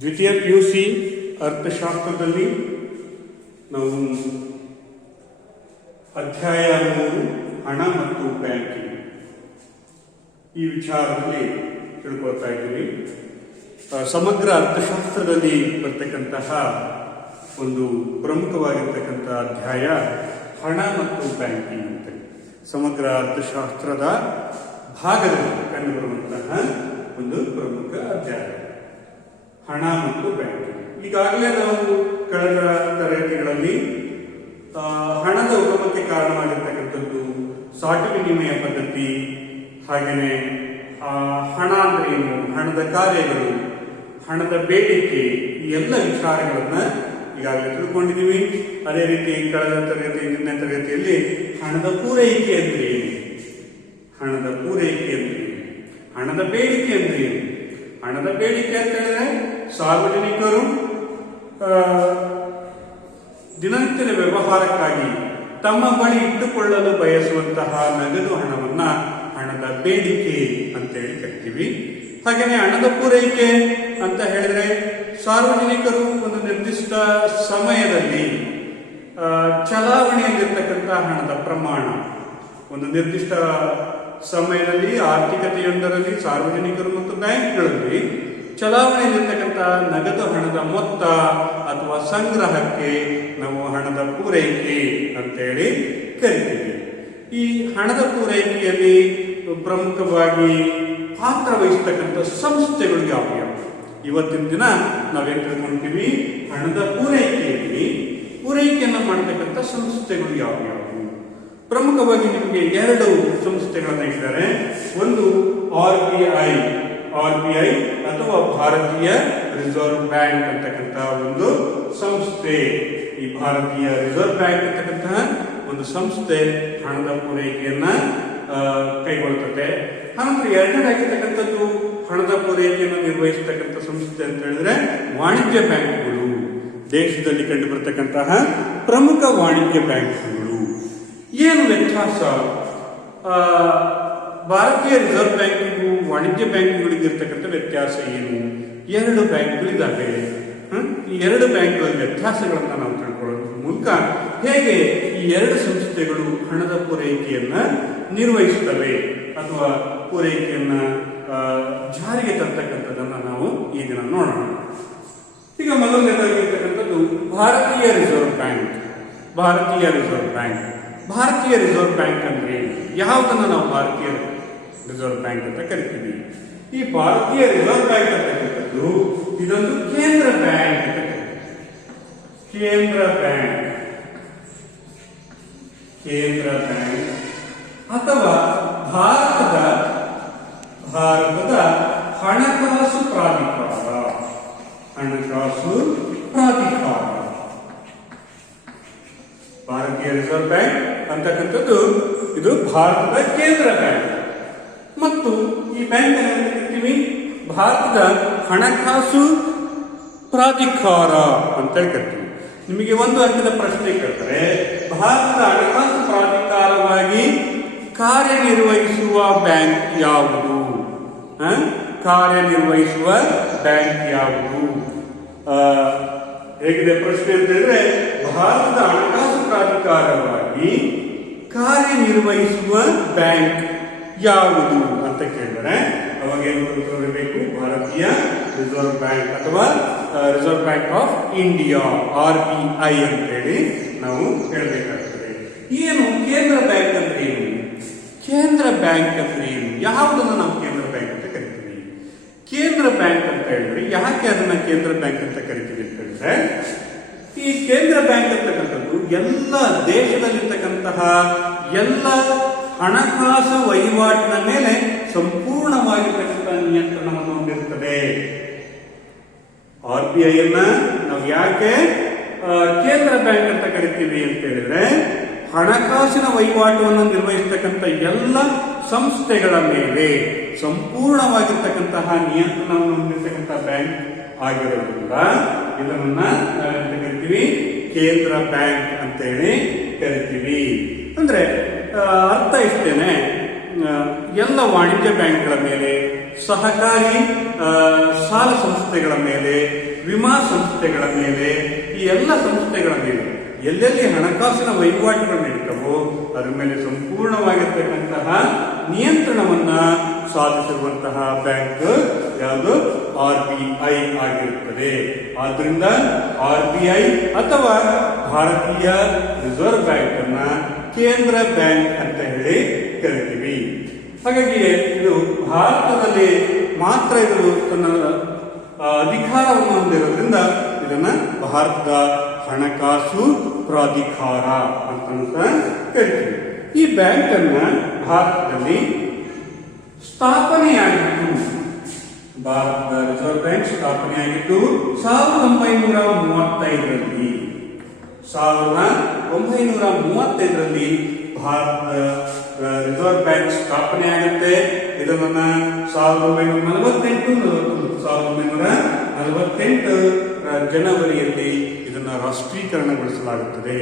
ದ್ವಿತೀಯ PUC ಅರ್ಥಶಾಸ್ತ್ರದಲ್ಲಿ ನಾವು ಅಧ್ಯಾಯ 3 ಹಣ ಮತ್ತು ಬ್ಯಾಂಕಿಂಗ್ ಈ ವಿಚಾರದಲ್ಲಿ ತಿಳ್ಕೊಳ್ತಾ ಇದ್ದೀವಿ. ಸಮಗ್ರ ಅರ್ಥಶಾಸ್ತ್ರದಲ್ಲಿ ಬರ್ತಕ್ಕಂತಹ ಒಂದು ಪ್ರಮುಖವಾಗಿರ್ತಕ್ಕಂಥ ಅಧ್ಯಾಯ ಹಣ ಮತ್ತು ಬ್ಯಾಂಕಿಂಗ್ ಅಂತ. ಸಮಗ್ರ ಅರ್ಥಶಾಸ್ತ್ರದ ಭಾಗದಲ್ಲಿ ಕಂಡುಬರುವಂತಹ ಒಂದು ಪ್ರಮುಖ ಅಧ್ಯಾಯ ಹಣ ಮತ್ತು ಬ್ಯಾಂಕಿಂಗ್. ಈಗಾಗಲೇ ನಾವು ಕಳೆದ ತರಗತಿಗಳಲ್ಲಿ ಹಣದ ಉಗಮಕ್ಕೆ ಕಾರಣವಾಗಿರ್ತಕ್ಕಂಥದ್ದು ಸಾಟಿ ವಿನಿಮಯ ಪದ್ಧತಿ, ಹಾಗೆಯೇ ಹಣ ಅಂದ್ರೆ ಏನು, ಹಣದ ಕಾರ್ಯಗಳು, ಹಣದ ಬೇಡಿಕೆ, ಈ ಎಲ್ಲ ವಿಚಾರಗಳನ್ನ ಈಗಾಗಲೇ ತಿಳ್ಕೊಂಡಿದ್ದೀವಿ. ಅದೇ ರೀತಿ ಕಳೆದ ತರಗತಿ ಹಿಂದಿನ ತರಗತಿಯಲ್ಲಿ ಹಣದ ಪೂರೈಕೆ ಅಂದ್ರೆ ಏನು, ಹಣದ ಪೂರೈಕೆ ಅಂದ್ರೆ ಏನು, ಹಣದ ಬೇಡಿಕೆ ಅಂದ್ರೆ ಏನು. ಹಣದ ಬೇಡಿಕೆ ಅಂತ ಹೇಳಿದ್ರೆ ಸಾರ್ವಜನಿಕರು ದಿನನಿತ್ಯದ ವ್ಯವಹಾರಕ್ಕಾಗಿ ತಮ್ಮ ಬಳಿ ಇಟ್ಟುಕೊಳ್ಳಲು ಬಯಸುವಂತಹ ನಗದು ಹಣವನ್ನ ಹಣದ ಬೇಡಿಕೆ ಅಂತ ಹೇಳಿ ಕರಿತೀವಿ. ಹಾಗೆಯೇ ಹಣದ ಪೂರೈಕೆ ಅಂತ ಹೇಳಿದ್ರೆ ಸಾರ್ವಜನಿಕರು ಒಂದು ನಿರ್ದಿಷ್ಟ ಸಮಯದಲ್ಲಿ ಚಲಾವಣೆಯಲ್ಲಿರ್ತಕ್ಕಂಥ ಹಣದ ಪ್ರಮಾಣ, ಒಂದು ನಿರ್ದಿಷ್ಟ ಸಮಯದಲ್ಲಿ ಆರ್ಥಿಕತೆಯೊಂದರಲ್ಲಿ ಸಾರ್ವಜನಿಕರು ಮತ್ತು ಬ್ಯಾಂಕ್ಗಳಲ್ಲಿ ಚಲಾವಣೆಯಲ್ಲಿರ್ತಕ್ಕಂಥ ನಗದು ಹಣದ ಮೊತ್ತ ಅಥವಾ ಸಂಗ್ರಹಕ್ಕೆ ನಾವು ಹಣದ ಪೂರೈಕೆ ಅಂತೇಳಿ ಕರಿತೀವಿ. ಈ ಹಣದ ಪೂರೈಕೆಯಲ್ಲಿ ಪ್ರಮುಖವಾಗಿ ಪಾತ್ರ ವಹಿಸ್ತಕ್ಕಂಥ ಸಂಸ್ಥೆಗಳು ಯಾವ್ಯಾವ? ಇವತ್ತಿನ ದಿನ ನಾವೇನು ತಿಳ್ಕೊಂತೀವಿ, ಹಣದ ಪೂರೈಕೆಯನ್ನು ಮಾಡತಕ್ಕಂಥ ಸಂಸ್ಥೆಗಳು ಯಾವ್ಯಾವು? ಪ್ರಮುಖವಾಗಿ ನಿಮಗೆ 2 ಸಂಸ್ಥೆಗಳನ್ನ ಇದ್ದಾರೆ. ಒಂದು RBI ಅಥವಾ ಭಾರತೀಯ ರಿಸರ್ವ್ ಬ್ಯಾಂಕ್ ಅಂತಕ್ಕಂತಹ ಒಂದು ಸಂಸ್ಥೆ. ಈ ಭಾರತೀಯ ರಿಸರ್ವ್ ಬ್ಯಾಂಕ್ ಅಂತಕ್ಕಂತಹ ಒಂದು ಸಂಸ್ಥೆ ಹಣದ ಪೂರೈಕೆಯನ್ನ ಕೈಗೊಳ್ಳುತ್ತದೆ. ಆನಂತರ ಎರಡನೇದಾಗಿರ್ತಕ್ಕಂಥದ್ದು ಹಣದ ಪೂರೈಕೆಯನ್ನು ನಿರ್ವಹಿಸತಕ್ಕಂಥ ಸಂಸ್ಥೆ ಅಂತ ಹೇಳಿದ್ರೆ ವಾಣಿಜ್ಯ ಬ್ಯಾಂಕ್ಗಳು. ದೇಶದಲ್ಲಿ ಕಂಡು ಬರತಕ್ಕಂತಹ ಪ್ರಮುಖ ವಾಣಿಜ್ಯ ಬ್ಯಾಂಕ್ಗಳು. ಏನು ವ್ಯತ್ಯಾಸ? ಭಾರತೀಯ ರಿಸರ್ವ್ ಬ್ಯಾಂಕಿಗೂ ವಾಣಿಜ್ಯ ಬ್ಯಾಂಕ್ಗಳಿಗೆ ಇರ್ತಕ್ಕಂಥ ವ್ಯತ್ಯಾಸ ಏನು? 2 ಬ್ಯಾಂಕ್ಗಳಿದ್ದಾವೆ. ಈ 2 ಬ್ಯಾಂಕ್ಗಳ ವ್ಯತ್ಯಾಸಗಳನ್ನ ನಾವು ತಿಳ್ಕೊಳ್ಳೋದ್ರ ಮೂಲಕ ಹೇಗೆ ಈ 2 ಸಂಸ್ಥೆಗಳು ಹಣದ ಪೂರೈಕೆಯನ್ನ ನಿರ್ವಹಿಸುತ್ತವೆ ಅಥವಾ ಪೂರೈಕೆಯನ್ನ ಜಾರಿಗೆ ತರ್ತಕ್ಕಂಥದ್ದನ್ನ ನಾವು ಈ ದಿನ ನೋಡೋಣ. ಈಗ ಮೊದಲನೇದಾಗಿರ್ತಕ್ಕಂಥದ್ದು ಭಾರತೀಯ ರಿಸರ್ವ್ ಬ್ಯಾಂಕ್. ಭಾರತೀಯ ರಿಸರ್ವ್ ಬ್ಯಾಂಕ್ ಅಂದ್ರೆ ಯಾವುದನ್ನ ನಾವು ಭಾರತೀಯ ರಿಸರ್ವ್ ಬ್ಯಾಂಕ್ ಅಂತ ಕರಿತೀವಿ? ಈ ಭಾರತೀಯ ರಿಸರ್ವ್ ಬ್ಯಾಂಕ್ ಅಂತಕ್ಕಂಥದ್ದು ಇದೊಂದು ಕೇಂದ್ರ ಬ್ಯಾಂಕ್ ಅಂತ ಕರಿತೀವಿ. ಕೇಂದ್ರ ಬ್ಯಾಂಕ್ ಅಥವಾ ಭಾರತದ ಹಣಕಾಸು ಪ್ರಾಧಿಕಾರ. ಭಾರತೀಯ ರಿಸರ್ವ್ ಬ್ಯಾಂಕ್ ಅಂತಕ್ಕಂಥದ್ದು ಇದು ಭಾರತದ ಕೇಂದ್ರ ಬ್ಯಾಂಕ್ ಮತ್ತು ಈ ಬ್ಯಾಂಕ್ ಅನ್ನು ಕರಿತೀವಿ ಭಾರತದ ಹಣಕಾಸು ಪ್ರಾಧಿಕಾರ ಅಂತ ಕರಿತೀವಿ. ನಿಮಗೆ 1 ಅಂಕದ ಪ್ರಶ್ನೆ ಕೇಳ್ತಾರೆ, ಭಾರತದ ಹಣಕಾಸು ಪ್ರಾಧಿಕಾರವಾಗಿ ಕಾರ್ಯನಿರ್ವಹಿಸುವ ಬ್ಯಾಂಕ್ ಯಾವುದು? ಹೇಗಿದೆ ಪ್ರಶ್ನೆ ಅಂತ ಹೇಳಿದ್ರೆ, ಭಾರತದ ಹಣಕಾಸು ಪ್ರಾಧಿಕಾರವಾಗಿ ಕಾರ್ಯನಿರ್ವಹಿಸುವ ಬ್ಯಾಂಕ್ ಯಾವುದು ಅಂತ ಕೇಳಿದರೆ ಅವಾಗ ಏನು ಉತ್ತರಬೇಕು? ಭಾರತೀಯ ರಿಸರ್ವ್ ಬ್ಯಾಂಕ್ ಅಥವಾ reserve bank of India, RBI ಅಂತೇಳಿ ನಾವು ಹೇಳಬೇಕಾಗ್ತದೆ. ಏನು ಕೇಂದ್ರ ಬ್ಯಾಂಕ್ ಅಂದ್ರೆ ಏನು? ಯಾವುದನ್ನು ನಾವು ಕೇಂದ್ರ ಬ್ಯಾಂಕ್ ಅಂತ ಕರಿತೀವಿ? ಕೇಂದ್ರ ಬ್ಯಾಂಕ್ ಅಂತ ಹೇಳಿದ್ರೆ ಯಾಕೆ ಅದನ್ನ ಕೇಂದ್ರ ಬ್ಯಾಂಕ್ ಅಂತ ಕರಿತೀವಿ ಅಂತ ಹೇಳಿದ್ರೆ, ಈ ಕೇಂದ್ರ ಬ್ಯಾಂಕ್ ಅಂತಕ್ಕಂಥದ್ದು ಎಲ್ಲ ದೇಶದಲ್ಲಿರ್ತಕ್ಕಂತಹ ಎಲ್ಲ ಹಣಕಾಸು ವಹಿವಾಟಿನ ಮೇಲೆ ಸಂಪೂರ್ಣವಾಗಿರ್ತಕ್ಕಂಥ ನಿಯಂತ್ರಣವನ್ನು ಹೊಂದಿರುತ್ತದೆ. RBI ಅನ್ನ ನಾವು ಯಾಕೆ ಕೇಂದ್ರ ಬ್ಯಾಂಕ್ ಅಂತ ಕರಿತೀವಿ ಅಂತ ಹೇಳಿದ್ರೆ, ಹಣಕಾಸಿನ ವಹಿವಾಟವನ್ನು ನಿರ್ವಹಿಸತಕ್ಕಂಥ ಎಲ್ಲ ಸಂಸ್ಥೆಗಳ ಮೇಲೆ ಸಂಪೂರ್ಣವಾಗಿರ್ತಕ್ಕಂತಹ ನಿಯಂತ್ರಣವನ್ನು ಹೊಂದಿರತಕ್ಕಂಥ ಬ್ಯಾಂಕ್ ಆಗಿರೋದ್ರಿಂದ ಇದನ್ನ ನಾವೆಂತ ಕರಿತೀವಿ? ಕೇಂದ್ರ ಬ್ಯಾಂಕ್ ಅಂತೇಳಿ ಕರಿತೀವಿ. ಅಂದ್ರೆ ಅರ್ಥ ಇಷ್ಟೇನೆ, ಎಲ್ಲ ವಾಣಿಜ್ಯ ಬ್ಯಾಂಕ್ಗಳ ಮೇಲೆ, ಸಹಕಾರಿ ಸಾಲ ಸಂಸ್ಥೆಗಳ ಮೇಲೆ, ವಿಮಾ ಸಂಸ್ಥೆಗಳ ಮೇಲೆ, ಈ ಎಲ್ಲ ಸಂಸ್ಥೆಗಳ ಮೇಲೆ ಎಲ್ಲೆಲ್ಲಿ ಹಣಕಾಸಿನ ವಹಿವಾಟುಗಳು ನಡೀತವೋ ಅದರ ಮೇಲೆ ಸಂಪೂರ್ಣವಾಗಿರ್ತಕ್ಕಂತಹ ನಿಯಂತ್ರಣವನ್ನ ಸಾಧಿಸಿರುವಂತಹ ಬ್ಯಾಂಕ್ ಯಾವುದು? RBI ಆಗಿರುತ್ತದೆ. ಆದ್ರಿಂದ RBI ಅಥವಾ ಭಾರತೀಯ ರಿಸರ್ವ್ ಬ್ಯಾಂಕ್ ಅನ್ನ ಕೇಂದ್ರ ಬ್ಯಾಂಕ್ ಅಂತ ಹೇಳಿ ಕರಿತೀವಿ. ಹಾಗಾಗಿ ಇದು ಭಾರತದಲ್ಲಿ ಮಾತ್ರ ಇದು ತನ್ನ ಅಧಿಕಾರವನ್ನು ಹೊಂದಿರೋದ್ರಿಂದ ಇದನ್ನ ಭಾರತದ ಹಣಕಾಸು ಪ್ರಾಧಿಕಾರ ಅಂತ ಕರಿತೀವಿ. ಈ ಬ್ಯಾಂಕ್ ಅನ್ನ ಭಾರತದಲ್ಲಿ ಸ್ಥಾಪನೆಯಾಗಿತ್ತು. ಭಾರತದ ರಿಸರ್ವ್ ಬ್ಯಾಂಕ್ ಸ್ಥಾಪನೆಯಾಗಿದ್ದು 1935ರಲ್ಲಿ. 1935ರಲ್ಲಿ ಭಾರತದ ರಿಸರ್ವ್ ಬ್ಯಾಂಕ್ ಸ್ಥಾಪನೆ ಆಗುತ್ತೆ. ಇದನ್ನ 1948 ಜನವರಿಯಲ್ಲಿ ಇದನ್ನ ರಾಷ್ಟ್ರೀಕರಣಗೊಳಿಸಲಾಗುತ್ತದೆ.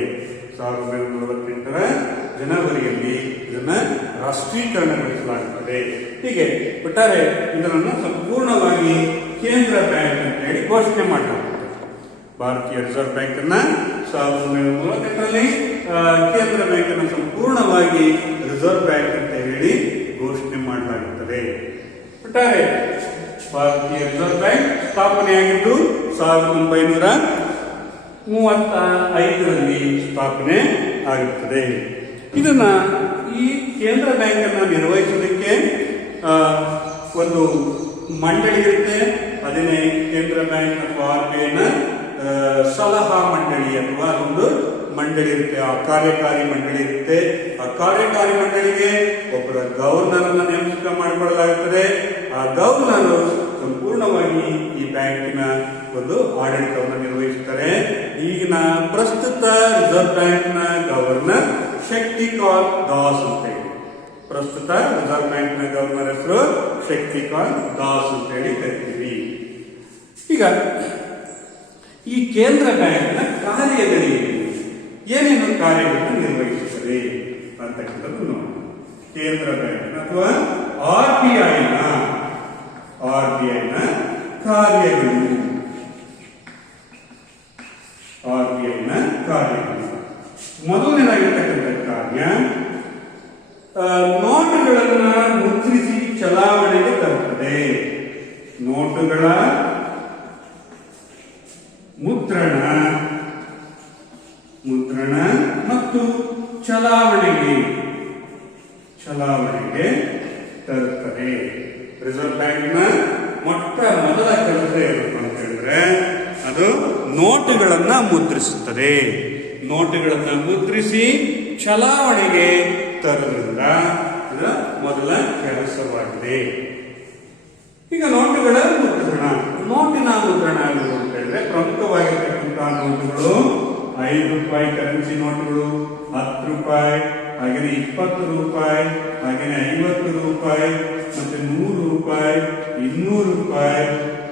1948 ಜನವರಿಯಲ್ಲಿ ಇದನ್ನ ರಾಷ್ಟ್ರೀಕರಣಗೊಳಿಸಲಾಗುತ್ತದೆ. ಹೀಗೆ ಒಟ್ಟಾರೆ ಇದನ್ನು ಸಂಪೂರ್ಣವಾಗಿ ಕೇಂದ್ರ ಬ್ಯಾಂಕ್ ಅಂತ ಹೇಳಿ ಘೋಷಣೆ ಮಾಡಲಾಗುತ್ತದೆ. ಭಾರತೀಯ ರಿಸರ್ವ್ ಬ್ಯಾಂಕ್ ಅನ್ನ 1948ರಲ್ಲಿ ಕೇಂದ್ರ ಬ್ಯಾಂಕ್ ಅನ್ನು ಸಂಪೂರ್ಣವಾಗಿ ರಿಸರ್ವ್ ಬ್ಯಾಂಕ್ ಅಂತ ಹೇಳಿ ಘೋಷಣೆ ಮಾಡಲಾಗುತ್ತದೆ. ಒಟ್ಟಾರೆ ಭಾರತೀಯ ರಿಸರ್ವ್ ಬ್ಯಾಂಕ್ ಸ್ಥಾಪನೆಯಾಗಿದ್ದು 1935ರಲ್ಲಿ ಸ್ಥಾಪನೆ ಆಗುತ್ತದೆ. ಇದನ್ನ ಈ ಕೇಂದ್ರ ಬ್ಯಾಂಕ್ ಅನ್ನು ನಿರ್ವಹಿಸಲಿಕ್ಕೆ ಒಂದು ಮಂಡಳಿ ಇರುತ್ತೆ. ಅದನ್ನೇ ಕೇಂದ್ರ ಬ್ಯಾಂಕ್ ಅಥವಾ RBI ನ ಸಲಹಾ ಮಂಡಳಿ ಅಥವಾ ಒಂದು ಮಂಡಳಿ ಇರುತ್ತೆ. ಆ ಕಾರ್ಯಕಾರಿ ಮಂಡಳಿ ಇರುತ್ತೆ. ಆ ಕಾರ್ಯಕಾರಿ ಮಂಡಳಿಗೆ ಒಬ್ಬರ ಗವರ್ನರ್ ಅನ್ನ ನೇಮಕ ಮಾಡಿಕೊಳ್ಳಲಾಗುತ್ತದೆ. ಆ ಗವರ್ನರ್ ಸಂಪೂರ್ಣವಾಗಿ ಈ ಬ್ಯಾಂಕಿನ ಒಂದು ಆಡಳಿತವನ್ನು ನಿರ್ವಹಿಸುತ್ತಾರೆ. ಈಗಿನ ಪ್ರಸ್ತುತ ರಿಸರ್ವ್ ಬ್ಯಾಂಕ್ ನ ಗವರ್ನರ್ ಶಕ್ತಿಕಾಂತ್ ದಾಸ್ ಅಂತ ಹೇಳಿ. ಪ್ರಸ್ತುತ ರಿಸರ್ವ್ ಬ್ಯಾಂಕ್ ನ ಗವರ್ನರ್ ಹೆಸರು ಶಕ್ತಿಕಾಂತ್ ದಾಸ್ ಅಂತ ಹೇಳಿ ಕರಿತೀವಿ. ಈಗ ಈ ಕೇಂದ್ರ ಬ್ಯಾಂಕ್ ನ ಕಾರ್ಯಗಳೇನು, ಏನೇನು ಕಾರ್ಯಗಳನ್ನು ನಿರ್ವಹಿಸುತ್ತದೆ ಅಂತಕ್ಕಂಥದ್ದು ನೋಡಿ. ಕೇಂದ್ರ ಬ್ಯಾಂಕ್ ಅಥವಾ RBI ನ ಕಾರ್ಯಗಳು. RBI ನ ಕಾರ್ಯಗಳು ಮೊದಲನೇದಾಗಿರ್ತಕ್ಕಂಥ ಕಾರ್ಯ ನೋಟುಗಳನ್ನ ಮುದ್ರಿಸಿ ಚಲಾವಣೆಗೆ ತರುತ್ತದೆ. ನೋಟುಗಳ ಮುದ್ರಣ ಮತ್ತು ಚಲಾವಣೆಗೆ ತರುತ್ತದೆ. ರಿಸರ್ವ್ ಬ್ಯಾಂಕ್ ನ ಮೊಟ್ಟ ಮೊದಲ ಕೆಲಸ ಏನಪ್ಪ ಅಂತ ಹೇಳಿದ್ರೆ ಅದು ನೋಟುಗಳನ್ನ ಮುದ್ರಿಸುತ್ತದೆ. ನೋಟುಗಳನ್ನ ಮುದ್ರಿಸಿ ಚಲಾವಣೆಗೆ ತರುವುದರಿಂದ ಇದರ ಮೊದಲ ಕೆಲಸವಾಗಿದೆ. ಈಗ ನೋಟುಗಳ ಮುದ್ರಣ, ನೋಟಿನ ಮುದ್ರಣ ಅಂತ ಹೇಳಿದ್ರೆ ಪ್ರಮುಖವಾಗಿರ್ತಕ್ಕಂತಹ ನೋಟುಗಳು 5 ರೂಪಾಯಿ ಕರೆನ್ಸಿ ನೋಟುಗಳು, 10 ರೂಪಾಯಿ, ಹಾಗೆಯೇ 20 ರೂಪಾಯಿ, ಹಾಗೆಯೇ 50 ರೂಪಾಯಿ, ಮತ್ತೆ 100 ರೂಪಾಯಿ, 200 ರೂಪಾಯಿ,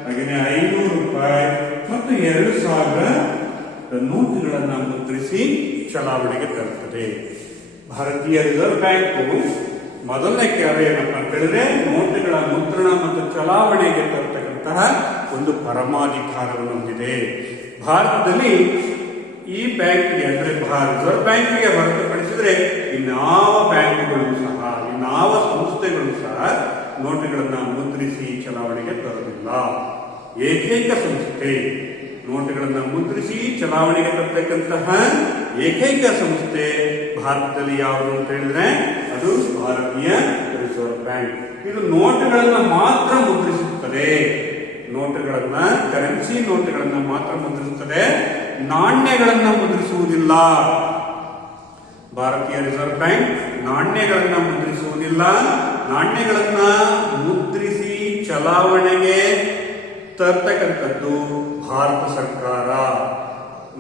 ಹಾಗೆಯೇ 500 ರೂಪಾಯಿ ಮತ್ತು 2000 ನೋಟುಗಳನ್ನು ಮುದ್ರಿಸಿ ಚಲಾವಣೆಗೆ ತರುತ್ತದೆ. ಭಾರತೀಯ ರಿಸರ್ವ್ ಬ್ಯಾಂಕ್ ಮೊದಲನೇ ಕಾರ್ಯ ಏನಪ್ಪ ಅಂತ ಹೇಳಿದ್ರೆ ನೋಟುಗಳ ಮುದ್ರಣ ಮತ್ತು ಚಲಾವಣೆಗೆ ತರತಕ್ಕಂತಹ ಒಂದು ಪರಮಾಧಿಕಾರವನ್ನು ಹೊಂದಿದೆ. ಭಾರತದಲ್ಲಿ ಈ ಬ್ಯಾಂಕ್ಗೆ ಅಂದ್ರೆ ರಿಸರ್ವ್ ಬ್ಯಾಂಕ್ಗೆ ಹೊರತುಪಡಿಸಿದ್ರೆ ಇನ್ಯಾವ ಬ್ಯಾಂಕ್ಗಳು ಸಹ ಇನ್ಯಾವ ಸಂಸ್ಥೆಗಳು ಸಹ ನೋಟುಗಳನ್ನ ಮುದ್ರಿಸಿ ಚಲಾವಣೆಗೆ ತರುವುದಿಲ್ಲ. ಏಕೈಕ ಸಂಸ್ಥೆ ನೋಟುಗಳನ್ನ ಮುದ್ರಿಸಿ ಚಲಾವಣೆಗೆ ತರತಕ್ಕಂತಹ ಏಕೈಕ ಸಂಸ್ಥೆ ಭಾರತದಲ್ಲಿ ಯಾವುದು ಅಂತ ಹೇಳಿದ್ರೆ ಅದು ಭಾರತೀಯ ರಿಸರ್ವ್ ಬ್ಯಾಂಕ್. ಇದು ನೋಟುಗಳನ್ನ ಮಾತ್ರ ಮುದ್ರಿಸುತ್ತದೆ. ನೋಟುಗಳನ್ನ ಕರೆನ್ಸಿ ನೋಟುಗಳನ್ನ ಮಾತ್ರ ಮುದ್ರಿಸುತ್ತದೆ, ನಾಣ್ಯಗಳನ್ನ ಮುದ್ರಿಸುವುದಿಲ್ಲ. ಭಾರತೀಯ ರಿಸರ್ವ್ ಬ್ಯಾಂಕ್ ನಾಣ್ಯಗಳನ್ನ ಮುದ್ರಿಸುವುದಿಲ್ಲ. ನಾಣ್ಯಗಳನ್ನ ಮುದ್ರಿಸಿ ಚಲಾವಣೆಗೆ ತರ್ತಕ್ಕಂಥದ್ದು ಭಾರತ ಸರ್ಕಾರ.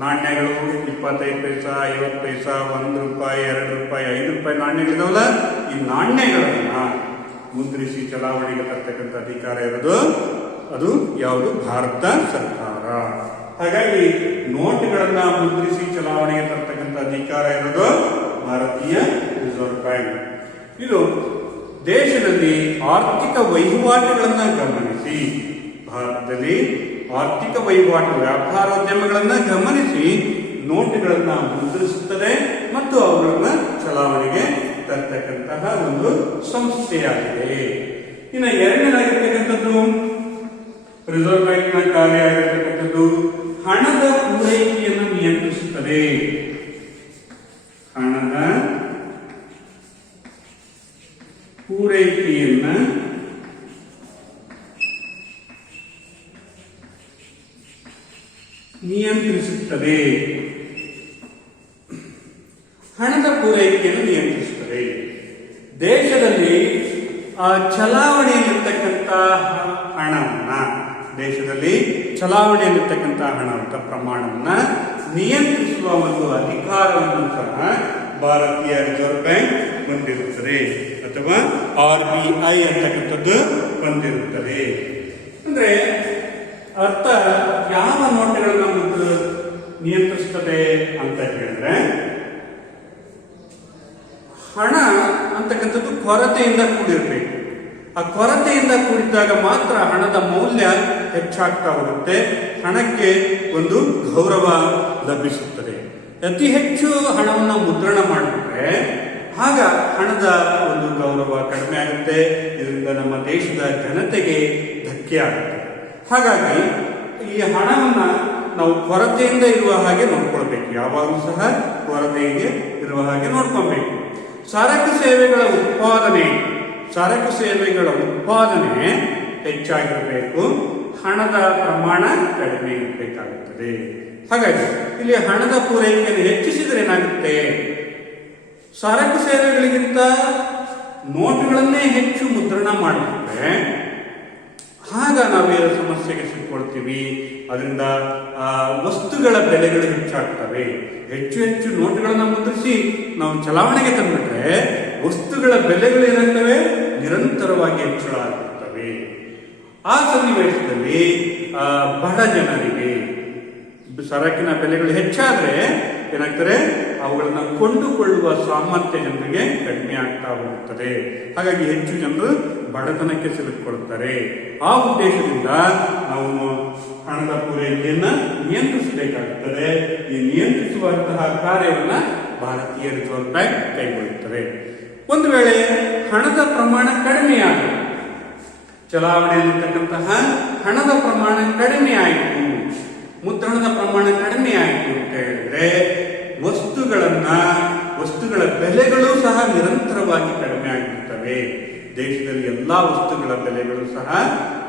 ನಾಣ್ಯಗಳು 25 ಪೈಸಾ, 50 ಪೈಸಾ, 1 ರೂಪಾಯಿ, 2 ರೂಪಾಯಿ, 5 ರೂಪಾಯಿ ನಾಣ್ಯಗಳಿದಾವಲ್ಲ, ಈ ನಾಣ್ಯಗಳನ್ನ ಮುದ್ರಿಸಿ ಚಲಾವಣೆಗೆ ತರ್ತಕ್ಕಂಥ ಅಧಿಕಾರ ಇರೋದು ಅದು ಯಾವುದು? ಭಾರತ ಸರ್ಕಾರ. ಹಾಗಾಗಿ ನೋಟುಗಳನ್ನ ಮುದ್ರಿಸಿ ಚಲಾವಣೆಗೆ ತರ್ತಕ್ಕಂಥ ಅಧಿಕಾರ ಇರೋದು ಭಾರತೀಯ ರಿಸರ್ವ್ ಬ್ಯಾಂಕ್. ಇದು ದೇಶದಲ್ಲಿ ಆರ್ಥಿಕ ವಹಿವಾಟುಗಳನ್ನು ಗಮನಿಸಿ, ಭಾರತದಲ್ಲಿ ಆರ್ಥಿಕ ವಹಿವಾಟು ವ್ಯಾಪಾರೋದ್ಯಮಗಳನ್ನು ಗಮನಿಸಿ ನೋಟುಗಳನ್ನು ಮುದ್ರಿಸುತ್ತದೆ ಮತ್ತು ಅವುಗಳನ್ನು ಚಲಾವಣೆಗೆ ತರ್ತಕ್ಕಂತಹ ಒಂದು ಸಂಸ್ಥೆಯಾಗಿದೆ. ಇನ್ನು ಎರಡನೇದಾಗಿರ್ತಕ್ಕಂಥದ್ದು ರಿಸರ್ವ್ ಬ್ಯಾಂಕ್ನ ಕಾರ್ಯ ಆಗಿರತಕ್ಕಂಥದ್ದು ಹಣದ ಪೂರೈಕೆಯನ್ನು ನಿಯಂತ್ರಿಸುತ್ತದೆ. ಹಣದ ಪೂರೈಕೆಯನ್ನು ನಿಯಂತ್ರಿಸುತ್ತದೆ. ಹಣದ ಪೂರೈಕೆಯನ್ನು ನಿಯಂತ್ರಿಸುತ್ತದೆ. ದೇಶದಲ್ಲಿ ಚಲಾವಣೆಯಲ್ಲಿರ್ತಕ್ಕಂಥ ಹಣವನ್ನ ದೇಶದಲ್ಲಿ ಚಲಾವಣೆಯಲ್ಲಿರ್ತಕ್ಕಂಥ ಹಣದ ಪ್ರಮಾಣವನ್ನ ನಿಯಂತ್ರಿಸುವ ಒಂದು ಅಧಿಕಾರವನ್ನು ಸಹ ಭಾರತೀಯ ರಿಸರ್ವ್ ಬ್ಯಾಂಕ್ ಹೊಂದಿರುತ್ತದೆ ಅಥವಾ RBI ಅಂತಕ್ಕಂಥದ್ದು ಹೊಂದಿರುತ್ತದೆ. ಅಂದ್ರೆ ಅರ್ಥ ಯಾವ ನೋಟುಗಳನ್ನು ನಿಯಂತ್ರಿಸುತ್ತದೆ ಅಂತ ಹೇಳಿದ್ರೆ, ಹಣ ಅಂತಕ್ಕಂಥದ್ದು ಕೊರತೆಯಿಂದ ಕೂಡಿರಬೇಕು. ಆ ಕೊರತೆಯಿಂದ ಕೂಡಿದ್ದಾಗ ಮಾತ್ರ ಹಣದ ಮೌಲ್ಯ ಹೆಚ್ಚಾಗ್ತಾ ಹೋಗುತ್ತೆ, ಹಣಕ್ಕೆ ಒಂದು ಗೌರವ ಲಭಿಸುತ್ತದೆ. ಅತಿ ಹೆಚ್ಚು ಹಣವನ್ನು ಮುದ್ರಣ ಮಾಡಿಬಿಟ್ರೆ ಆಗ ಹಣದ ಒಂದು ಗೌರವ ಕಡಿಮೆ ಆಗುತ್ತೆ. ಇದರಿಂದ ನಮ್ಮ ದೇಶದ ಜನತೆಗೆ ಧಕ್ಕೆ ಆಗುತ್ತೆ. ಹಾಗಾಗಿ ಈ ಹಣವನ್ನು ನಾವು ಕೊರತೆಯಿಂದ ಇರುವ ಹಾಗೆ ನೋಡ್ಕೊಳ್ಬೇಕು. ಯಾವಾಗಲೂ ಸಹ ಕೊರತೆಗೆ ಇರುವ ಹಾಗೆ ನೋಡ್ಕೊಳ್ಬೇಕು. ಸರಕು ಸೇವೆಗಳ ಉತ್ಪಾದನೆ ಹೆಚ್ಚಾಗಿರಬೇಕು, ಹಣದ ಪ್ರಮಾಣ ಕಡಿಮೆ ಇರಬೇಕಾಗುತ್ತದೆ. ಹಾಗಾಗಿ ಇಲ್ಲಿ ಹಣದ ಪೂರೈಕೆಯನ್ನು ಹೆಚ್ಚಿಸಿದರೆ ಏನಾಗುತ್ತೆ, ಸರಕು ಸೇವೆಗಳಿಗಿಂತ ನೋಟುಗಳನ್ನೇ ಹೆಚ್ಚು ಮುದ್ರಣ ಮಾಡಿದ್ರೆ ಆಗ ನಾವೇನು ಸಮಸ್ಯೆಗೆ ಸಿಕ್ಕೊಳ್ತೀವಿ. ಅದರಿಂದ ವಸ್ತುಗಳ ಬೆಲೆಗಳು ಹೆಚ್ಚಾಗ್ತವೆ. ಹೆಚ್ಚು ಹೆಚ್ಚು ನೋಟುಗಳನ್ನು ಮುದ್ರಿಸಿ ನಾವು ಚಲಾವಣೆಗೆ ತಂದುಬಿಟ್ರೆ ವಸ್ತುಗಳ ಬೆಲೆಗಳು ಏನಾಗ್ತವೆ, ನಿರಂತರವಾಗಿ ಹೆಚ್ಚಳ ಆಗುತ್ತವೆ. ಆ ಸನ್ನಿವೇಶದಲ್ಲಿ ಬಡ ಜನರಿಗೆ ಸರಕಿನ ಬೆಲೆಗಳು ಹೆಚ್ಚಾದ್ರೆ ಏನಾಗ್ತಾರೆ, ಅವುಗಳನ್ನು ಕೊಂಡುಕೊಳ್ಳುವ ಸಾಮರ್ಥ್ಯ ಜನರಿಗೆ ಕಡಿಮೆ ಆಗ್ತಾ ಹೋಗುತ್ತದೆ. ಹಾಗಾಗಿ ಹೆಚ್ಚು ಜನರು ಬಡತನಕ್ಕೆ ಸಿಲುಕಿಕೊಳ್ಳುತ್ತಾರೆ. ಆ ಉದ್ದೇಶದಿಂದ ನಾವು ಹಣದ ಪೂರೈಕೆಯನ್ನ ನಿಯಂತ್ರಿಸಬೇಕಾಗುತ್ತದೆ. ಈ ನಿಯಂತ್ರಿಸುವಂತಹ ಕಾರ್ಯವನ್ನ ಭಾರತೀಯ ರಿಸರ್ವ್ ಬ್ಯಾಂಕ್ ಕೈಗೊಳ್ಳುತ್ತದೆ. ಒಂದು ವೇಳೆ ಹಣದ ಪ್ರಮಾಣ ಕಡಿಮೆಯಾಗಿದೆ, ಚಲಾವಣೆಯಲ್ಲಿರ್ತಕ್ಕಂತಹ ಹಣದ ಪ್ರಮಾಣ ಕಡಿಮೆ ಆಯಿತು, ಮುದ್ರಣದ ಪ್ರಮಾಣ ಕಡಿಮೆ ಆಯಿತು ಅಂತ ಹೇಳಿದ್ರೆ ವಸ್ತುಗಳ ಬೆಲೆಗಳು ಸಹ ನಿರಂತರವಾಗಿ ಕಡಿಮೆ ಆಗಿರುತ್ತವೆ. ದೇಶದಲ್ಲಿ ಎಲ್ಲಾ ವಸ್ತುಗಳ ಬೆಲೆಗಳು ಸಹ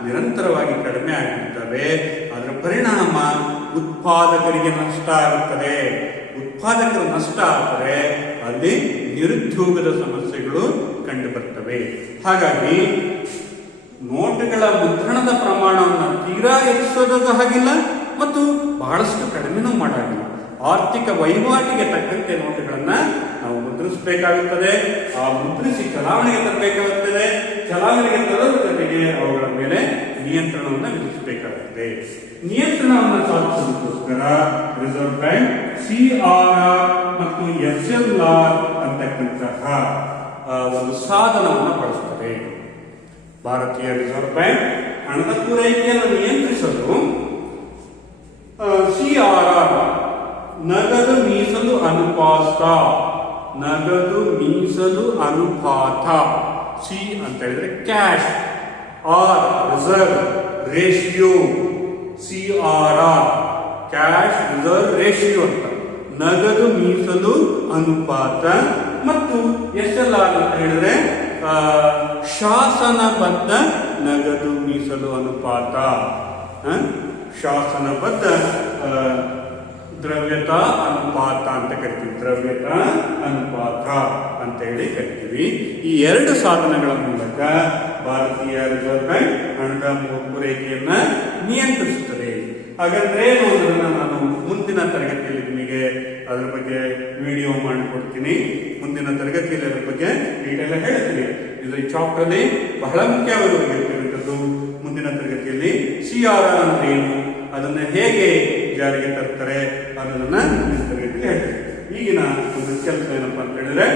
ನಿರಂತರವಾಗಿ ಕಡಿಮೆ ಆಗಿರುತ್ತವೆ. ಅದರ ಪರಿಣಾಮ ಉತ್ಪಾದಕರಿಗೆ ನಷ್ಟ ಆಗುತ್ತದೆ. ಉತ್ಪಾದಕರು ನಷ್ಟ ಆದರೆ ಅಲ್ಲಿ ನಿರುದ್ಯೋಗದ ಸಮಸ್ಯೆಗಳು ಕಂಡು ಬರ್ತವೆ. ಹಾಗಾಗಿ ನೋಟುಗಳ ಮುದ್ರಣದ ಪ್ರಮಾಣವನ್ನು ತೀರಾ ಹೆಚ್ಚಿಸೋದು ಹಾಗಿಲ್ಲ ಮತ್ತು ಬಹಳಷ್ಟು ಕಡಿಮೆನೂ ಮಾಡಾಗಿಲ್ಲ. ಆರ್ಥಿಕ ವಹಿವಾಟಿಗೆ ತಕ್ಕಂತೆ ನೋಟುಗಳನ್ನ ನಾವು ಮುದ್ರಿಸಬೇಕಾಗುತ್ತದೆ. ಆ ಮುದ್ರಿಸಿ ಚಲಾವಣೆಗೆ ತರಬೇಕಾಗುತ್ತದೆ. ಚಲಾವಣೆಗೆ ತರದ ಜೊತೆಗೆ ಅವುಗಳ ಮೇಲೆ ನಿಯಂತ್ರಣವನ್ನು ವಿಧಿಸಬೇಕಾಗುತ್ತದೆ. ನಿಯಂತ್ರಣವನ್ನು ಸಾಧಿಸೋದಕ್ಕೋಸ್ಕರ ರಿಸರ್ವ್ ಬ್ಯಾಂಕ್ CRR ಮತ್ತು SLR ಅಂತಕ್ಕಂತಹ ಒಂದು ಸಾಧನವನ್ನು ಬಳಸುತ್ತದೆ. ಭಾರತೀಯ ರಿಸರ್ವ್ ಬ್ಯಾಂಕ್ ಹಣದ ಪೂರೈಕೆಯನ್ನು ನಿಯಂತ್ರಿಸಲು CRR ನಗದು ಮೀಸಲು ಅನುಪಾತ, ಸಿ ಅಂತ ಹೇಳಿದ್ರೆ cash, R reserve ratio, CRR cash reserve ratio ಅಂತ ನಗದು ಮೀಸಲು ಅನುಪಾತ, ಮತ್ತು SLR ಅಂತ ಹೇಳಿದ್ರೆ ಶಾಸನಬದ್ಧ ನಗದು ಮೀಸಲು ಅನುಪಾತ, ಶಾಸನಬದ್ಧ ದ್ರವ್ಯತಾ ಅನುಪಾತ ಅಂತ ಕರಿತೀವಿ. ದ್ರವ್ಯತಾ ಅನುಪಾತ ಅಂತ ಹೇಳಿ ಕರಿತೀವಿ. ಈ ಎರಡು ಸಾಧನಗಳ ಮೂಲಕ ಭಾರತೀಯ ರಿಸರ್ವ್ ಬ್ಯಾಂಕ್ ಹಣದ ಪೂರೈಕೆಯನ್ನ ನಿಯಂತ್ರಿಸುತ್ತದೆ. ಹಾಗಾದ್ರೆ ನಾನು ಮುಂದಿನ ತರಗತಿಯಲ್ಲಿ ನಿಮಗೆ ಅದರ ಬಗ್ಗೆ ವಿಡಿಯೋ ಮಾಡಿಕೊಡ್ತೀನಿ. ಮುಂದಿನ ತರಗತಿಯಲ್ಲಿ ಅದರ ಬಗ್ಗೆ ಡೀಟೇಲ್ ಹೇಳ್ತೀನಿ. ಇದು ಈ ಚಾಪ್ಟರ್ ಅಲ್ಲಿ ಬಹಳ ಮುಖ್ಯವಾಗಿರುವಂತದ್ದು. ಮುಂದಿನ ತರಗತಿಯಲ್ಲಿ CRR ಅಂದ್ರೆ ಏನು, ಅದನ್ನ ಹೇಗೆ ಜಾರಿಗೆ ತರ್ತಾರೆ ಅನ್ನೋದನ್ನ ಮುಂದಿನ ತರಗತಿಯಲ್ಲಿ ಹೇಳ್ತೀನಿ. ಈಗಿನ ಒಂದು ಕೆಲಸ ಏನಪ್ಪಾ ಅಂತ ಹೇಳಿದ್ರೆ